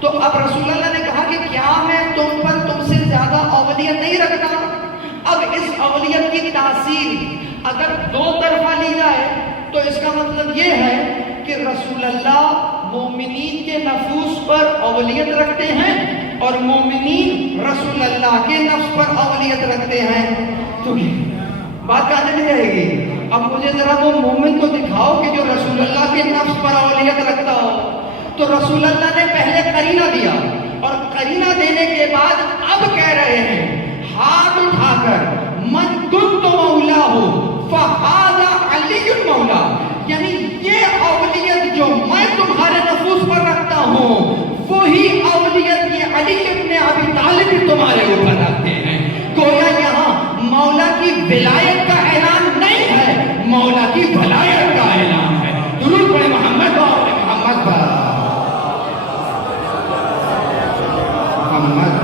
تو اب رسول اللہ نے کہا کہ کیا میں تم سے زیادہ اولیت نہیں رکھتا؟ اب اس اولیت کی تاثیر اگر دو طرفہ لی جائے تو اس کا مطلب یہ ہے کہ رسول اللہ مومنین کے نفوس پر اولیت رکھتے ہیں اور مومنین رسول اللہ کے نفس پر اولیت رکھتے ہیں۔ تو بات کہاں چلی جائے گی؟ اب مجھے ذرا وہ مومن کو دکھاؤ کہ جو رسول اللہ کے نفس پر اولیت رکھتا ہو۔ تو رسول اللہ نے پہلے قرینہ دیا اور قرینہ دینے کے بعد اب کہہ رہے ہیں ہاتھ اٹھا کر من کنت مولا ہو فہذا علی المولا، یعنی یہ اولیت جو میں تمہارے نفوس پر رکھتا ہوں وہی اولیت یہ علی ابن ابی طالب بھی تمہارے اوپر رکھتے ہیں۔ گویا یہاں مولا کی ولایت کا اعلان نہیں ہے، مولا کی ولایت کا اعلان ہے۔ درود پڑھے محمد اور محمد پر محمد۔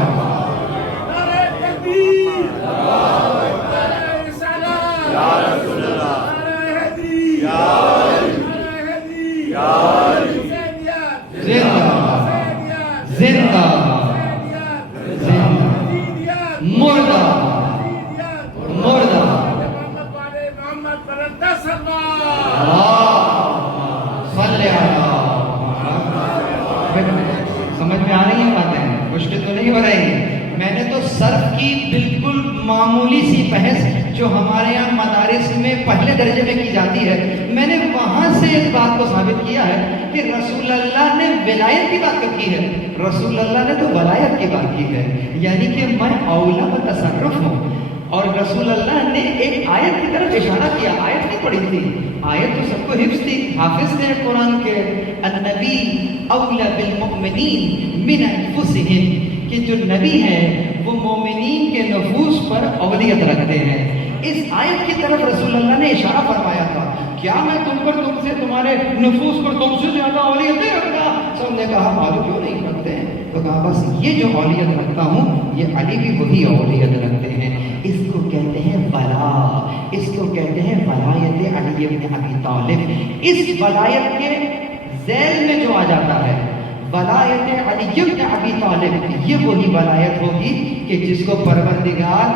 زندہ مردہ مردہ سمجھ میں آ رہی ہیں باتیں؟ مشکل تو نہیں ہو رہی؟ میں نے تو صرف کی بالکل معمولی سی بحث جو ہمارے یہاں مدارس میں پہلے درجے میں کی جاتی ہے، میں نے وہاں سے اس بات کو ثابت کیا ہے کہ رسول اللہ نے ولایت کی بات کب کی ہے؟ رسول اللہ نے تو ولایت کی بات کی ہے، یعنی کہ میں اولا و تصرف ہوں۔ اور رسول اللہ نے ایک آیت کی طرف اشارہ کیا، آیت نہیں پڑھی تھی، آیت تو سب کو حفظ تھی، حافظ تھے قرآن کے، النبی اولا بالمؤمنین من انفسہم، کہ جو نبی ہیں وہ مومنین کے نفوس پر اولیت رکھتے ہیں۔ اس آیت کی طرف رسول اللہ نے اشارہ فرمایا تھا، کیا میں تم سے تمہارے نفوس پر تم سے زیادہ اولیت نہیں رکھتا؟ سب نے کہا معلوم کیوں نہیں رکھتے ہیں؟ تو کہا بس یہ جو اولیت رکھتا ہوں یہ علی بھی وہی اولیت رکھتے ہیں۔ اس کو کہتے ہیں ولا، اس کو کہتے ہیں ولایت علی بن ابی طالب۔ اس ولایت کے ذیل میں جو آ جاتا ہے ولایت علی بن ابی طالب، یہ وہی ولایت ہوگی کہ جس کو پروردگار،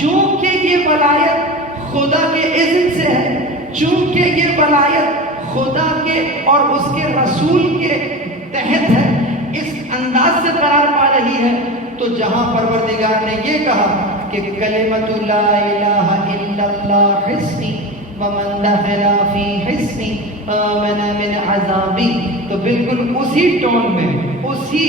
چونکہ یہ ولایت خدا کے اذن سے ہے، چونکہ یہ ولایت خدا کے اور اس کے رسول کے تحت ہے، اس انداز سے قرار پا رہی ہے، تو جہاں پروردگار نے یہ کہا کہ کلمۃ لا الہ الا اللہ حسنی ومن دخل فی حسنی آمن من عذابی، تو بالکل اسی ٹون میں، اسی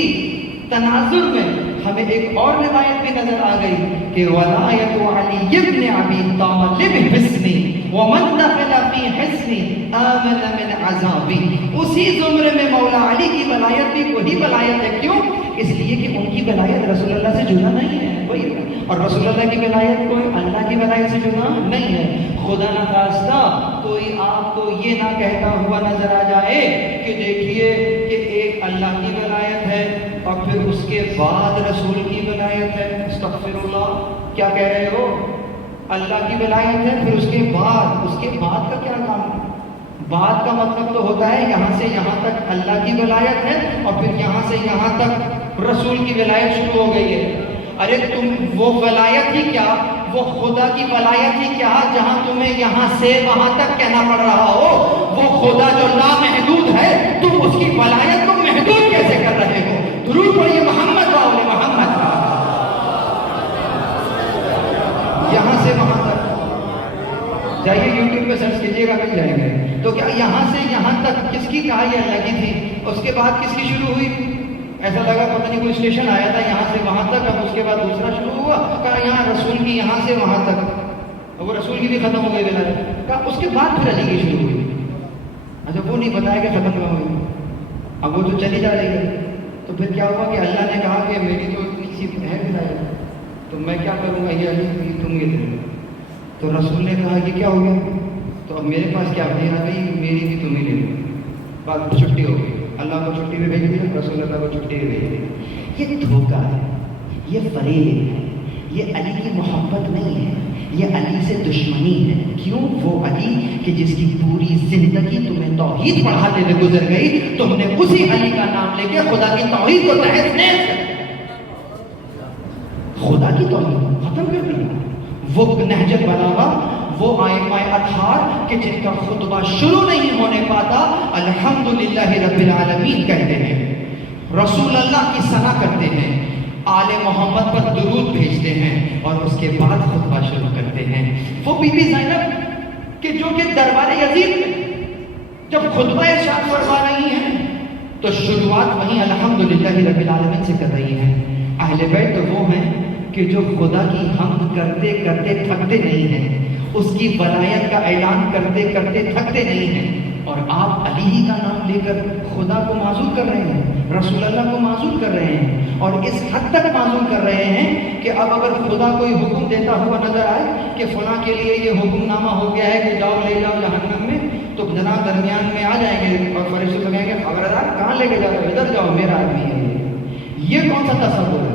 تناظر میں ہمیں ایک اور روایت بھی نظر آ گئی کہ ولایت علی ابن ابی طالب حسنی وَمَن دَخَلَ فِي حِصْنِ آمَنَ مِنْ عَذَابِي، اسی زمرے میں مولا علی کی ولایت بھی وہی ولایت ہے. کیوں؟ اس لیے کہ ان کی ولایت رسول اللہ سے جدا نہیں ہے، وہی ہے. اور رسول اللہ کی ولایت کوئی اللہ کی ولایت سے جدا نہیں ہے. خدا نہ خواستہ کوئی آپ کو یہ نہ کہتا ہوا نظر آ جائے کہ دیکھیے کہ ایک اللہ کی ولایت ہے اور پھر اس کے بعد رسول کی ولایت ہے. استغفر اللہ، کیا کہہ رہے ہو؟ اللہ کی ولایت ہے پھر اس کے بعد کا کیا کام ہے؟ بعد کا مطلب تو ہوتا ہے یہاں سے یہاں تک اللہ کی ولایت ہے اور پھر یہاں سے یہاں تک رسول کی ولایت شروع ہو گئی ہے. ارے تم وہ ولایت ہی کیا، وہ خدا کی ولایت ہی کیا جہاں تمہیں یہاں سے وہاں تک کہنا پڑ رہا ہو. وہ خدا جو لامحدود ہے، تم اس کی ولایت کو محدود کیسے کر رہے ہو؟ درود پڑھیے محمد و آل محمد. یہاں سے وہاں تک جائیے، یوٹیوب پہ سرچ کیجیے گا، مل جائیں گے. تو کیا یہاں سے یہاں تک کس کی کہا یہ اللہ کی تھی؟ اس کے بعد کس کی شروع ہوئی؟ ایسا لگا پتہ نہیں کوئی اسٹیشن آیا تھا یہاں سے وہاں تک، اب اس کے بعد دوسرا شروع ہوا. کہا یہاں رسول کی یہاں سے وہاں تک، وہ رسول کی بھی ختم ہو گئی ولایت. کہا اس کے بعد پھر علی کی شروع ہوئی. اچھا وہ نہیں بتایا کہ ختم کہاں ہوئی، اب وہ تو چلی جا رہی ہے. تو پھر کیا ہوا کہ اللہ نے کہا کہ میری تو اتنی سی ہے ولایت، تو میں کیا کروں گا، یہ علی تم یہ دے. تو رسول نے کہا کہ کیا ہو گیا؟ تو اب میرے پاس کیا آ گئی، میری بھی تم ہی لے لو. بات چھٹی ہو گئی. اللہ کو چھٹی میں بھیج دیا، رسول اللہ کو چھٹی میں بھیج دیا. یہ دھوکہ ہے، یہ فریب ہے، یہ علی کی محبت نہیں ہے، یہ علی سے دشمنی ہے. کیوں؟ وہ علی کہ جس کی پوری زندگی تمہیں توحید پڑھاتے ہوئے گزر گئی، تم نے اسی علی کا نام لے کے خدا کی توحید کو تحت نیز کر دیا. خدا کی توحید ختم کر دی. وہ نہج البلاغہ، وہ ائمہ اطہار کہ جن کا خطبہ شروع نہیں ہونے پاتا الحمدللہ رب العالمین کہتے ہیں، رسول اللہ کی ثنا کرتے ہیں، آل محمد پر درود بھیجتے ہیں اور اس کے بعد خطبہ شروع کرتے ہیں. وہ بی بی زینب کہ جو کہ دربار یزید میں جب خطبہ ارشاد فرما رہی ہیں تو شروعات وہیں الحمدللہ رب العالمین سے کر رہی ہیں. اہل بیت تو وہ ہیں کہ جو خدا کی حمد کرتے کرتے تھکتے نہیں ہیں، اس کی ولایت کا اعلان کرتے کرتے تھکتے نہیں ہیں. اور آپ علی ہی کا نام لے کر خدا کو معذور کر رہے ہیں، رسول اللہ کو معذور کر رہے ہیں، اور اس حد تک معذور کر رہے ہیں کہ اب اگر خدا کوئی حکم دیتا ہوا نظر آئے کہ فلاں کے لیے یہ حکم نامہ ہو گیا ہے کہ جاؤ لے جاؤ جہنم میں، تو جناب درمیان میں آ جائیں گے اور فرشتے سے کہیں گے خبردار کہاں لے کے جا رہے ہو، ادھر جاؤ میرا آدمی ہے. یہ کون سا تصور ہے؟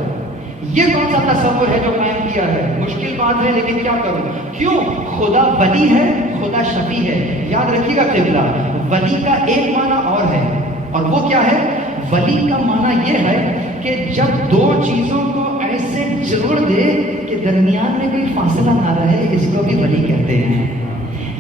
یہ کون سا تصور ہے جو قائم کیا ہے؟ مشکل بات ہے لیکن کیا کروں. کیوں؟ خدا ولی ہے، خدا شفیع ہے. یاد رکھیے گا قبلہ، ولی کا ایک معنی اور ہے، اور وہ کیا ہے؟ ولی کا معنی یہ ہے کہ جب دو چیزوں کو ایسے جوڑ دے کہ درمیان میں کوئی فاصلہ نہ رہے، اس کو بھی ولی کہتے ہیں.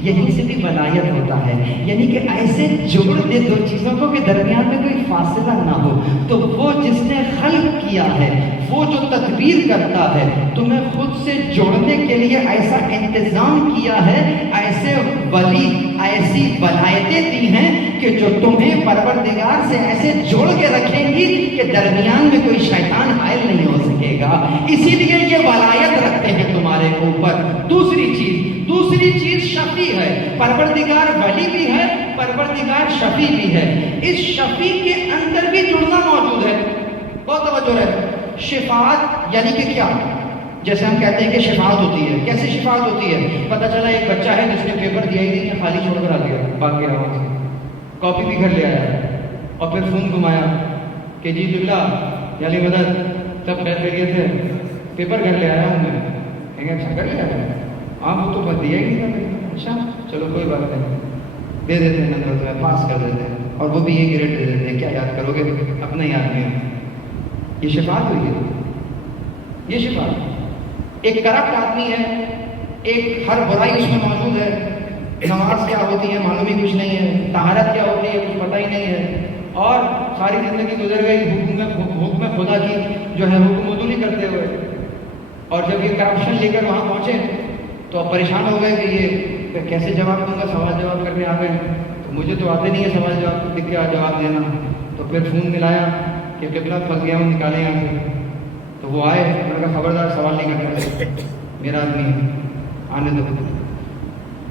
یہیں سے بھی ولایت ہوتا ہے، یعنی کہ ایسے جوڑ دے دو چیزوں کو کہ درمیان میں کوئی فاصلہ نہ ہو. تو وہ جس نے خلق کیا ہے، وہ جو تدبیر کرتا ہے، تمہیں خود سے جوڑنے کے لیے ایسا انتظام کیا ہے، ایسے ولی ایسی ولایتیں دی ہیں کہ جو تمہیں پروردگار سے ایسے جوڑ کے رکھیں گی کہ درمیان میں کوئی شیطان حائل نہیں ہو سکے گا. اسی لیے یہ ولایت رکھتے ہیں تمہارے اوپر. دوسری چیز شفیع ہے. پروردگار ولی بھی ہے، پروردگار شفیع بھی ہے. اس شفیع کے اندر بھی جڑنا موجود ہے. بہت توجہ ہے. شفاعت یعنی کہ کیا؟ جیسے ہم کہتے ہیں کہ شفاعت ہوتی ہے. کیسے شفاعت ہوتی ہے؟ پتہ چلا ایک بچہ ہے جس نے پیپر دیا ہی نہیں، خالی چھوڑ کر آ گیا، بھاگ گیا وہاں سے، کاپی بھی گھر لے آیا اور پھر فون گھمایا کہ جی دلہ علی مدد سب خیریت ہے، پیپر گھر لے آیا ہوں میں. کہیں گے اچھا گھر لے آیا؟ ہاں وہ تو دیا ہی نہیں تھا. اچھا چلو کوئی بات نہیں، دے دیتے ہیں نمبر تمہیں، پاس کر دیتے ہیں، اور وہ بھی یہ گریڈ دے دیتے ہیں. کیا یاد کرو گے؟ اپنا ہی آدمی ہے. یہ شفاعت ہوئی ہے. یہ شفاعت ایک کرپٹ آدمی ہے، ایک ہر برائی اس میں موجود ہے. نماز کیا ہوتی ہے معلوم ہی کچھ نہیں ہے، طہارت کیا ہوتی ہے کچھ پتہ ہی نہیں ہے، اور ساری زندگی گزر گئی حکم خدا کی جو ہے حکم عدولی کرتے ہوئے. اور جب یہ کرپشن لے کر وہاں پہنچے تو اب پریشان ہو گئے کہ یہ کیسے جواب دوں گا، سوال جواب کرنے آ گئے. تو مجھے تو آتے نہیں ہے سوال جواب لکھ کے جواب دینا. تو پھر فون ملایا کہ قبلہ پھنس گیا ہوں، نکالیں یہاں سے. تو وہ آئے، انہوں نے کہا خبردار سوال نہیں کرنا، میرا آدمی آنے دو.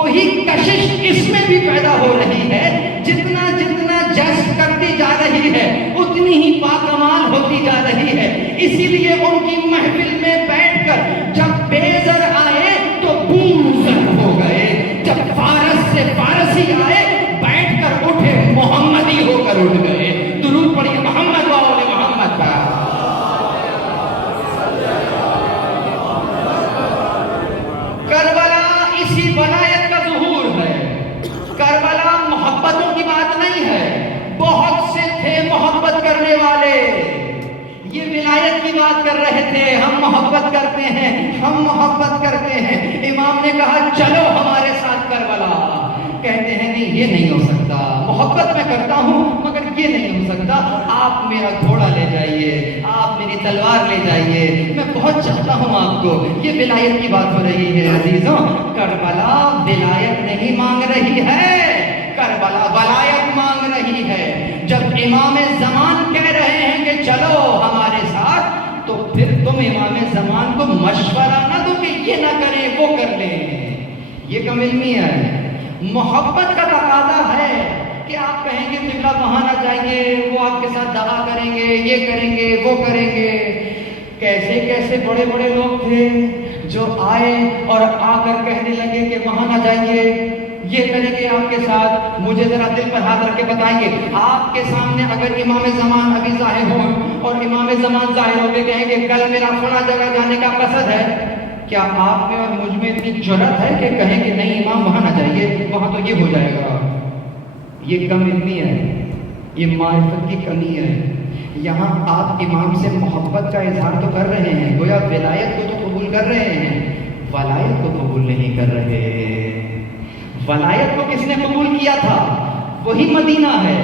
وہی کشش اس میں بھی پیدا ہو رہی ہے. جتنا جتنا جشن کرتی جا رہی ہے اتنی ہی باکمال ہوتی جا رہی ہے. اسی لیے ان کی محفل میں بیٹھ کر جب بیزر آئے تو بوزر ہو گئے. جب فارس سے فارسی آئے بیٹھ کر اٹھے محمدی ہو کر اٹھ گئے. درود پڑھیے محمد و آل محمد پر. کربلا اسی ولایت کا ظہور ہے. کربلا محبتوں کی بات نہیں ہے. بہت سے تھے محبت کرنے والے. یہ ولایت کی بات کر رہے تھے. ہم محبت کرتے ہیں, ہم محبت کرتے ہیں. امام نے کہا چلو ہمارے ساتھ کربلا. کہتے ہیں نہیں یہ نہیں ہو سکتا. محبت میں کرتا ہوں مگر یہ نہیں ہو سکتا. آپ میرا گھوڑا لے جائیے, آپ میری تلوار لے جائیے, میں بہت چاہتا ہوں آپ کو. یہ ولایت کی بات ہو رہی ہے عزیزوں. کربلا ولایت نہیں مانگ رہی ہے, کربلا ولایت مانگ رہی ہے. جب امام زمان کہہ رہے ہیں کہ چلو ہمارے ساتھ, تو پھر تم امام زمان کو مشورہ نہ دو کہ یہ نہ کریں وہ کر لیں. یہ کم علمی ہے. محبت کا تقاضا ہے کہ آپ کہیں گے قبلہ وہاں نہ جائیے, وہ آپ کے ساتھ دعا کریں گے, یہ کریں گے, وہ کریں گے. کیسے کیسے بڑے بڑے لوگ تھے جو آئے اور آ کر کہنے لگے کہ وہاں نہ جائیے, یہ کریں گے آپ کے ساتھ. مجھے ذرا دل پر ہاتھ رکھ کے بتائیے, آپ کے سامنے اگر امام زمان ابھی ظاہر ہوں اور امام زمان ظاہر ہو کے کہیں گے کل میرا فلاں جگہ جانے کا قصد ہے, کیا آپ میں اور مجھ میں اتنی جرأت ہے کہ کہیں کہ نہیں امام وہاں نہ جائیے, وہاں تو یہ ہو جائے گا؟ یہ کم علمی ہے, یہ معرفت کی کمی ہے. یہاں آپ امام سے محبت کا اظہار تو کر رہے ہیں, گویا ولایت کو تو قبول کر رہے ہیں, ولایت کو قبول نہیں کر رہے. ولایت کو کس نے قبول کیا تھا؟ وہی مدینہ ہے.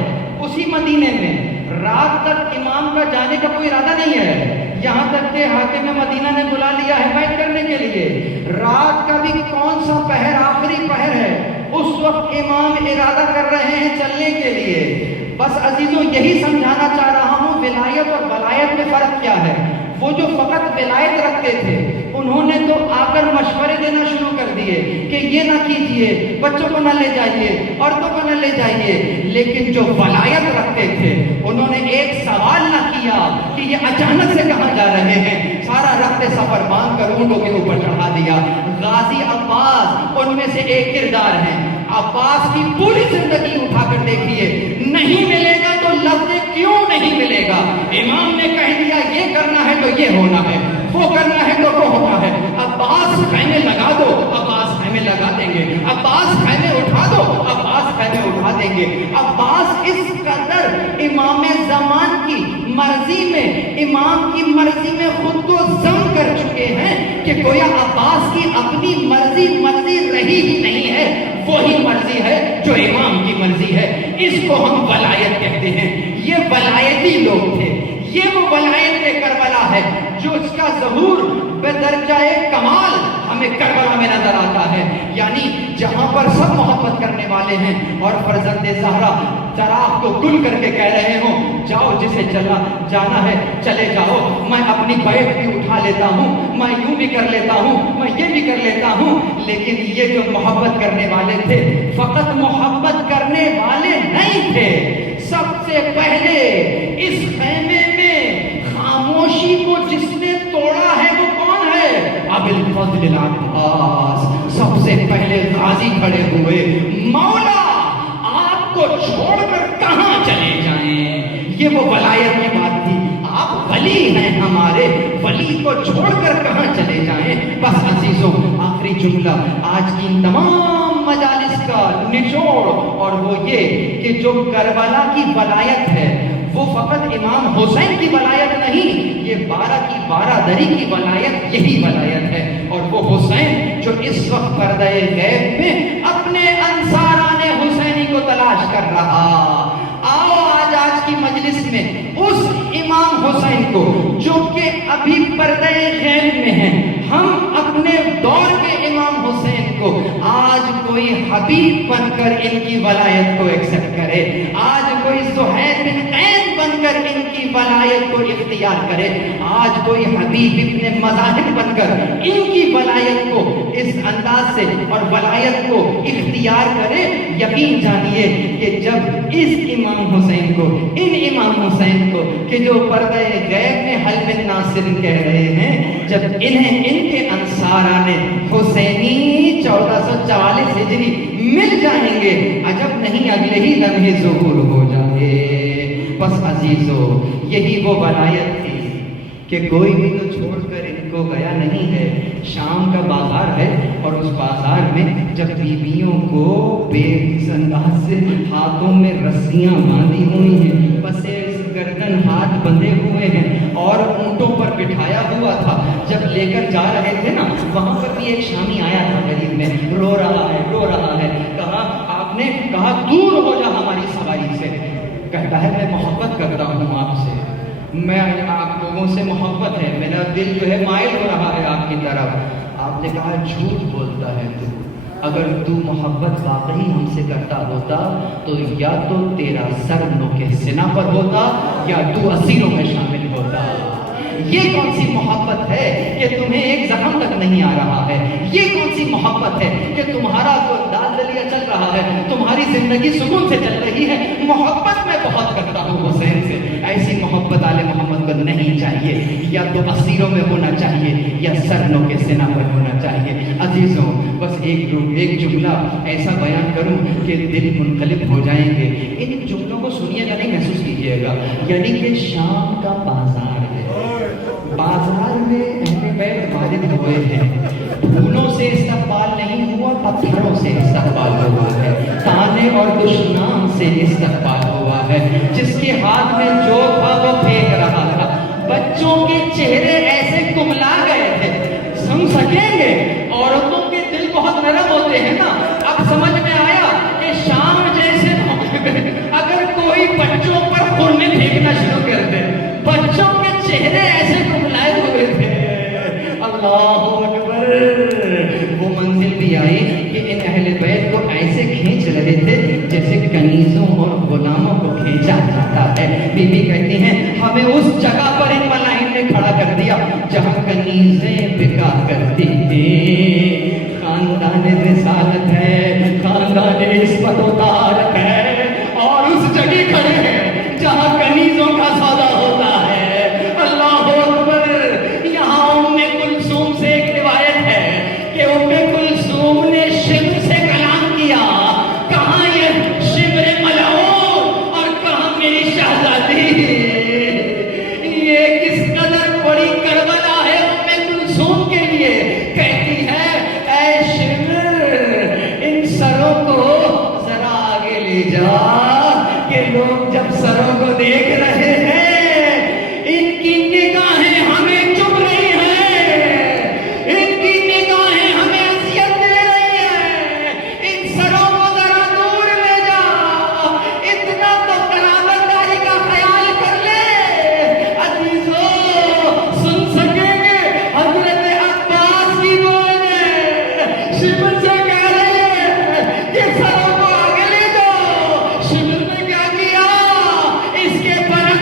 اسی مدینے میں رات تک امام کا جانے کا کوئی ارادہ نہیں ہے, یہاں تک کہ حاکم مدینہ نے بلا لیا ہے بیعت کرنے کے لیے. رات کا بھی کون سا پہر, آخری پہر ہے, اس وقت امام ارادہ کر رہے ہیں چلنے کے لیے. بس عزیزوں یہی سمجھانا چاہ رہا ہوں ولایت اور ولایت میں فرق کیا ہے. وہ جو فقط ولایت رکھتے تھے انہوں نے تو آ کر مشورے دینا شروع کر دیے کہ یہ نہ کیجئے, بچوں کو نہ لے جائیے, عورتوں کو نہ لے جائیے. لیکن جو ولایت رکھتے تھے انہوں نے ایک سوال نہ کیا کہ یہ اچانک سے کہاں جا رہے ہیں, سارا رخت سفر باندھ کر اونٹوں کے اوپر چڑھا دیا. غازی عباس ان میں سے ایک کردار ہے. عباس کی پوری زندگی اٹھا کر دیکھیے, نہیں ملے گا تو لفظ کیوں نہیں ملے گا. امام نے کہہ دیا یہ کرنا ہے تو یہ ہونا ہے, وہ کرنا ہے تو وہ ہونا ہے. عباس خیمے لگا دو, عباس خیمے لگا دیں گے. عباس خیمے اٹھا دو, عباس خیمے اٹھا دیں گے. عباس اس قدر امام زمان کی مرضی میں, امام کی مرضی میں خود کو ضم کر چکے ہیں کہ گویا عباس کی اپنی مرضی رہی ہی نہیں ہے, وہی مرضی ہے جو امام کی مرضی ہے. اس کو ہم ولایت کہتے ہیں. یہ ولایتی لوگ تھے. یہ وہ ولایت کے کربلا ہے جو اس کا ظہور بدرجہ کمال ہمیں کربلا میں نظر آتا ہے. یعنی جہاں پر سب محبت کرنے والے ہیں اور فرزند زہرا چراغ کو گل کر کے کہہ رہے ہوں جاؤ جسے جانا ہے چلے جاؤ, میں اپنی بیعت بھی اٹھا لیتا ہوں, میں یوں بھی کر لیتا ہوں, میں یہ بھی کر لیتا ہوں. لیکن یہ جو محبت کرنے والے تھے فقط محبت کرنے والے نہیں تھے. سب سے پہلے اس خیمے میں خاموشی کو جس نے توڑا ہے وہ کون ہے؟ ابوالفضل العباس. سب سے پہلے غازی کھڑے ہوئے, مولا آپ کو چھوڑ کر کہاں چلے جائیں. یہ وہ ولایت کی بات تھی. آپ ولی ہیں ہمارے, ولی کو چھوڑ کر کہاں چلے جائیں. بس عزیزوں آخری جملہ آج کی تمام مجالس کا نچوڑ اور وہ یہ کہ جو کربلا کی ولایت ہے وہ فقط امام حسین کی ولایت نہیں, یہ 12 کی 12 دری کی ولایت یہی ولایت ہے. اور وہ حسین جو اس وقت پردہ غیب میں اپنے انصاران حسینی کو تلاش کر رہا. آؤ آج کی مجلس میں اس امام حسین کو جو کہ ابھی پردہ غیب میں ہیں, ہم اپنے دور کے امام حسین کو آج کوئی حبیب بن کر ان کی ولایت کو ایکسپٹ کرے, آج کوئی زہیر بن قین بن کر ان کی ولایت کو اختیار کرے, آج کوئی حبیب ابن مظاہر بن کر ان کی ولایت کو اس انداز سے اور ولایت کو اختیار کرے، یقین جانیے کہ جب اس امام حسین کو، ان امام حسین کو کہ جو پردہ غیب میں حل من ناصر کہہ رہے ہیں، جب انہیں ان کے انصاران حسینی 1444 ہجری مل جائیں گے، عجب نہیں اگلے ہی لمحے ظہور ہو جائیں گے۔ بس عزیزو، یہی وہ ولایت تھی کہ کوئی بھی تو چھوڑ کر ان کو گیا نہیں ہے۔ شام کا بازار ہے اور اس بازار میں جب بیویوں کو بے انداز سے ہاتھوں میں رسیاں باندھی ہوئی ہیں، بس گردن ہاتھ بندھے ہوئے ہیں اور اونٹوں پر بٹھایا ہوا تھا، جب لے کر جا رہے تھے نا، وہاں پر بھی ایک شامی آیا تھا غریب میں، رو رہا ہے، کہا آپ نے کہا دور ہو جا ہماری سواری سے، کہتا ہے میں محبت کرتا ہوں آپ سے، میں آپ لوگوں سے محبت ہے، میرا دل جو ہے مائل ہو رہا ہے آپ کی طرف۔ آپ نے کہا جھوٹ بولتا ہے تو، اگر تو محبت واقعی ہم سے کرتا ہوتا تو یا تو تیرا سر نوکے سینہ پر ہوتا یا تو اسیروں میں شامل ہوتا۔ یہ کون سی محبت ہے کہ تمہیں ایک زخم تک نہیں آ رہا ہے؟ یہ کون سی محبت ہے کہ تمہارا جو دال دلیا چل رہا ہے، تمہاری زندگی سکون سے چل رہی ہے؟ محبت میں بہت کرتا ہوں حسین سے، ایسی محبت آل محمد کو نہیں چاہیے، یا تو اسیروں میں ہونا چاہیے یا سرنوں کے سینہ پر ہونا چاہیے۔ عزیزوں، بس ایک جملہ ایسا بیان کروں کہ دل منقلب ہو جائیں گے۔ ان جملوں کو سنیے گا، نہیں محسوس کیجیے گا، یعنی کہ شام کا بازار ہے، بازار میں اہل بیت وارد ہوئے ہیں، پھولوں سے استقبال نہیں ہوا، پتھروں سے استقبال ہوا ہے، تانے اور دشنام سے استقبال ہوا ہے، جس کے ہاتھ میں جو تھا وہ پھینک رہا تھا۔ بچوں کے چہرے ایسے کملا گئے تھے، سن سکیں گے، عورتوں کے دل بہت نرم ہوتے ہیں نا، اب سمجھ میں آیا کہ شام جیسے اگر کوئی بچوں پر خورمے پھینکنا شروع کر دے، بچوں کے چہرے ایسے کملائے ہوئے تھے۔ اللہ اکبر! وہ منزل بھی آئی کہ ان اہل بیت کو ایسے کھینچ رہے تھے جیسے کنیزوں اور غلاموں کو کھینچا جاتا ہے۔ بی بی کہتی ہیں ہمیں اس جگہ پر ان ملائن نے کھڑا کر دیا جہاں کنیزیں بکا کرتی تھی۔ خاندان رسالت ہے، خاندان عصمت و طہارت ہے، اور اس جگہ کھڑے ہیں جہاں کنیزوں کا سودا ہوتا ہے۔ اللہ اکبر! یہاں ام کلثوم سے ایک روایت ہے کہ ام کلثوم نے شمر سے کلام کیا، کہاں یہ شمر ملعون اور کہاں میری شہزادی؟ یہ کس قدر بڑی کربلا ہے ام کلثوم کے لیے۔ کہتی ہے اے شمر، ان سروں کو ذرا آگے لے جا کہ لوگ جب سروں کو دیکھ رہے ہیں، ان کی نگاہیں ہمیں چبھ رہی ہیں، ان کی نگاہیں ہمیں اذیت دے رہی ہیں، ان سروں کو ذرا دور لے جا، اتنا تو قرابت داری کا خیال کر لے۔ عزیزو، سن سکیں گے حضرت عباس کی بولیں شمر سے کہہ رہے ہیں کہ سروں کو آگے لے جاؤ۔ شمر نے کیا کیا؟ اس کے برابر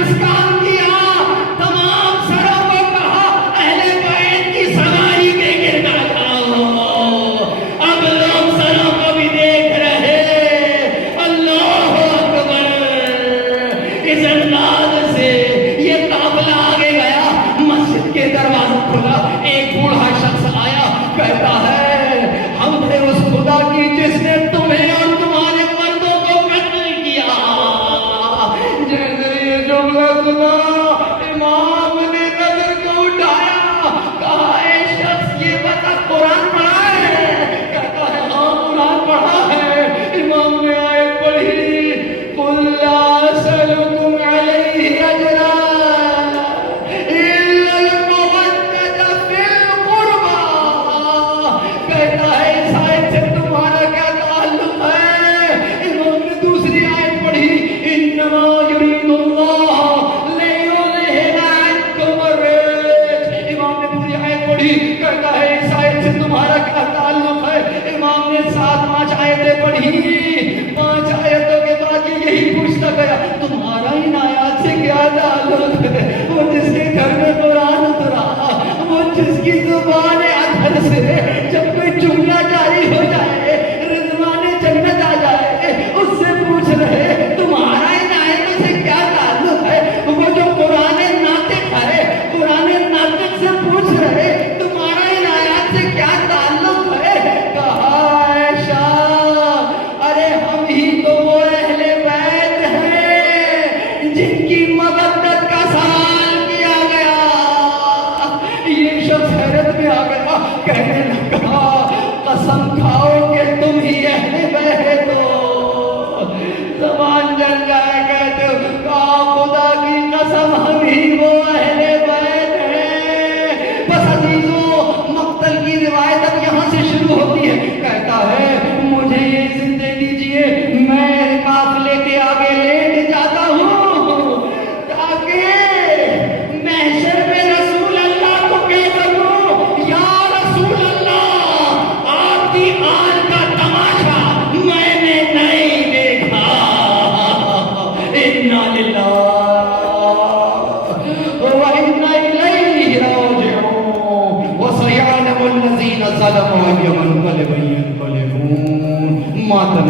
کہنے لگا قسم کھاؤ کہ تم ہی اہل بیت ہو. زبان جل جائے کہتے ہو کہا خدا کی قسم ہم ہی وہ اہل بیت ہیں. بس عزیزو مقتل کی روایت اب یہاں سے شروع ہوتی ہے. کہتا ہے مجھے یہ عزت دے دیجئے میں قافلے کے آگے لیٹ جاتا ہوں تاکہ محشر میں رسول اللہ کو کہہ سکوں یا رسول اللہ آپ کی آن کا تماشا میں نے نہیں دیکھا. انا للہ وَإِنَّا إِلَيْهِ رَاجِعُونَ وَسَيَعْلَمُ الَّذِينَ ظَلَمُوا أَيَّ مُنقَلِبٍ يَنقَلِبُونَ. ماتم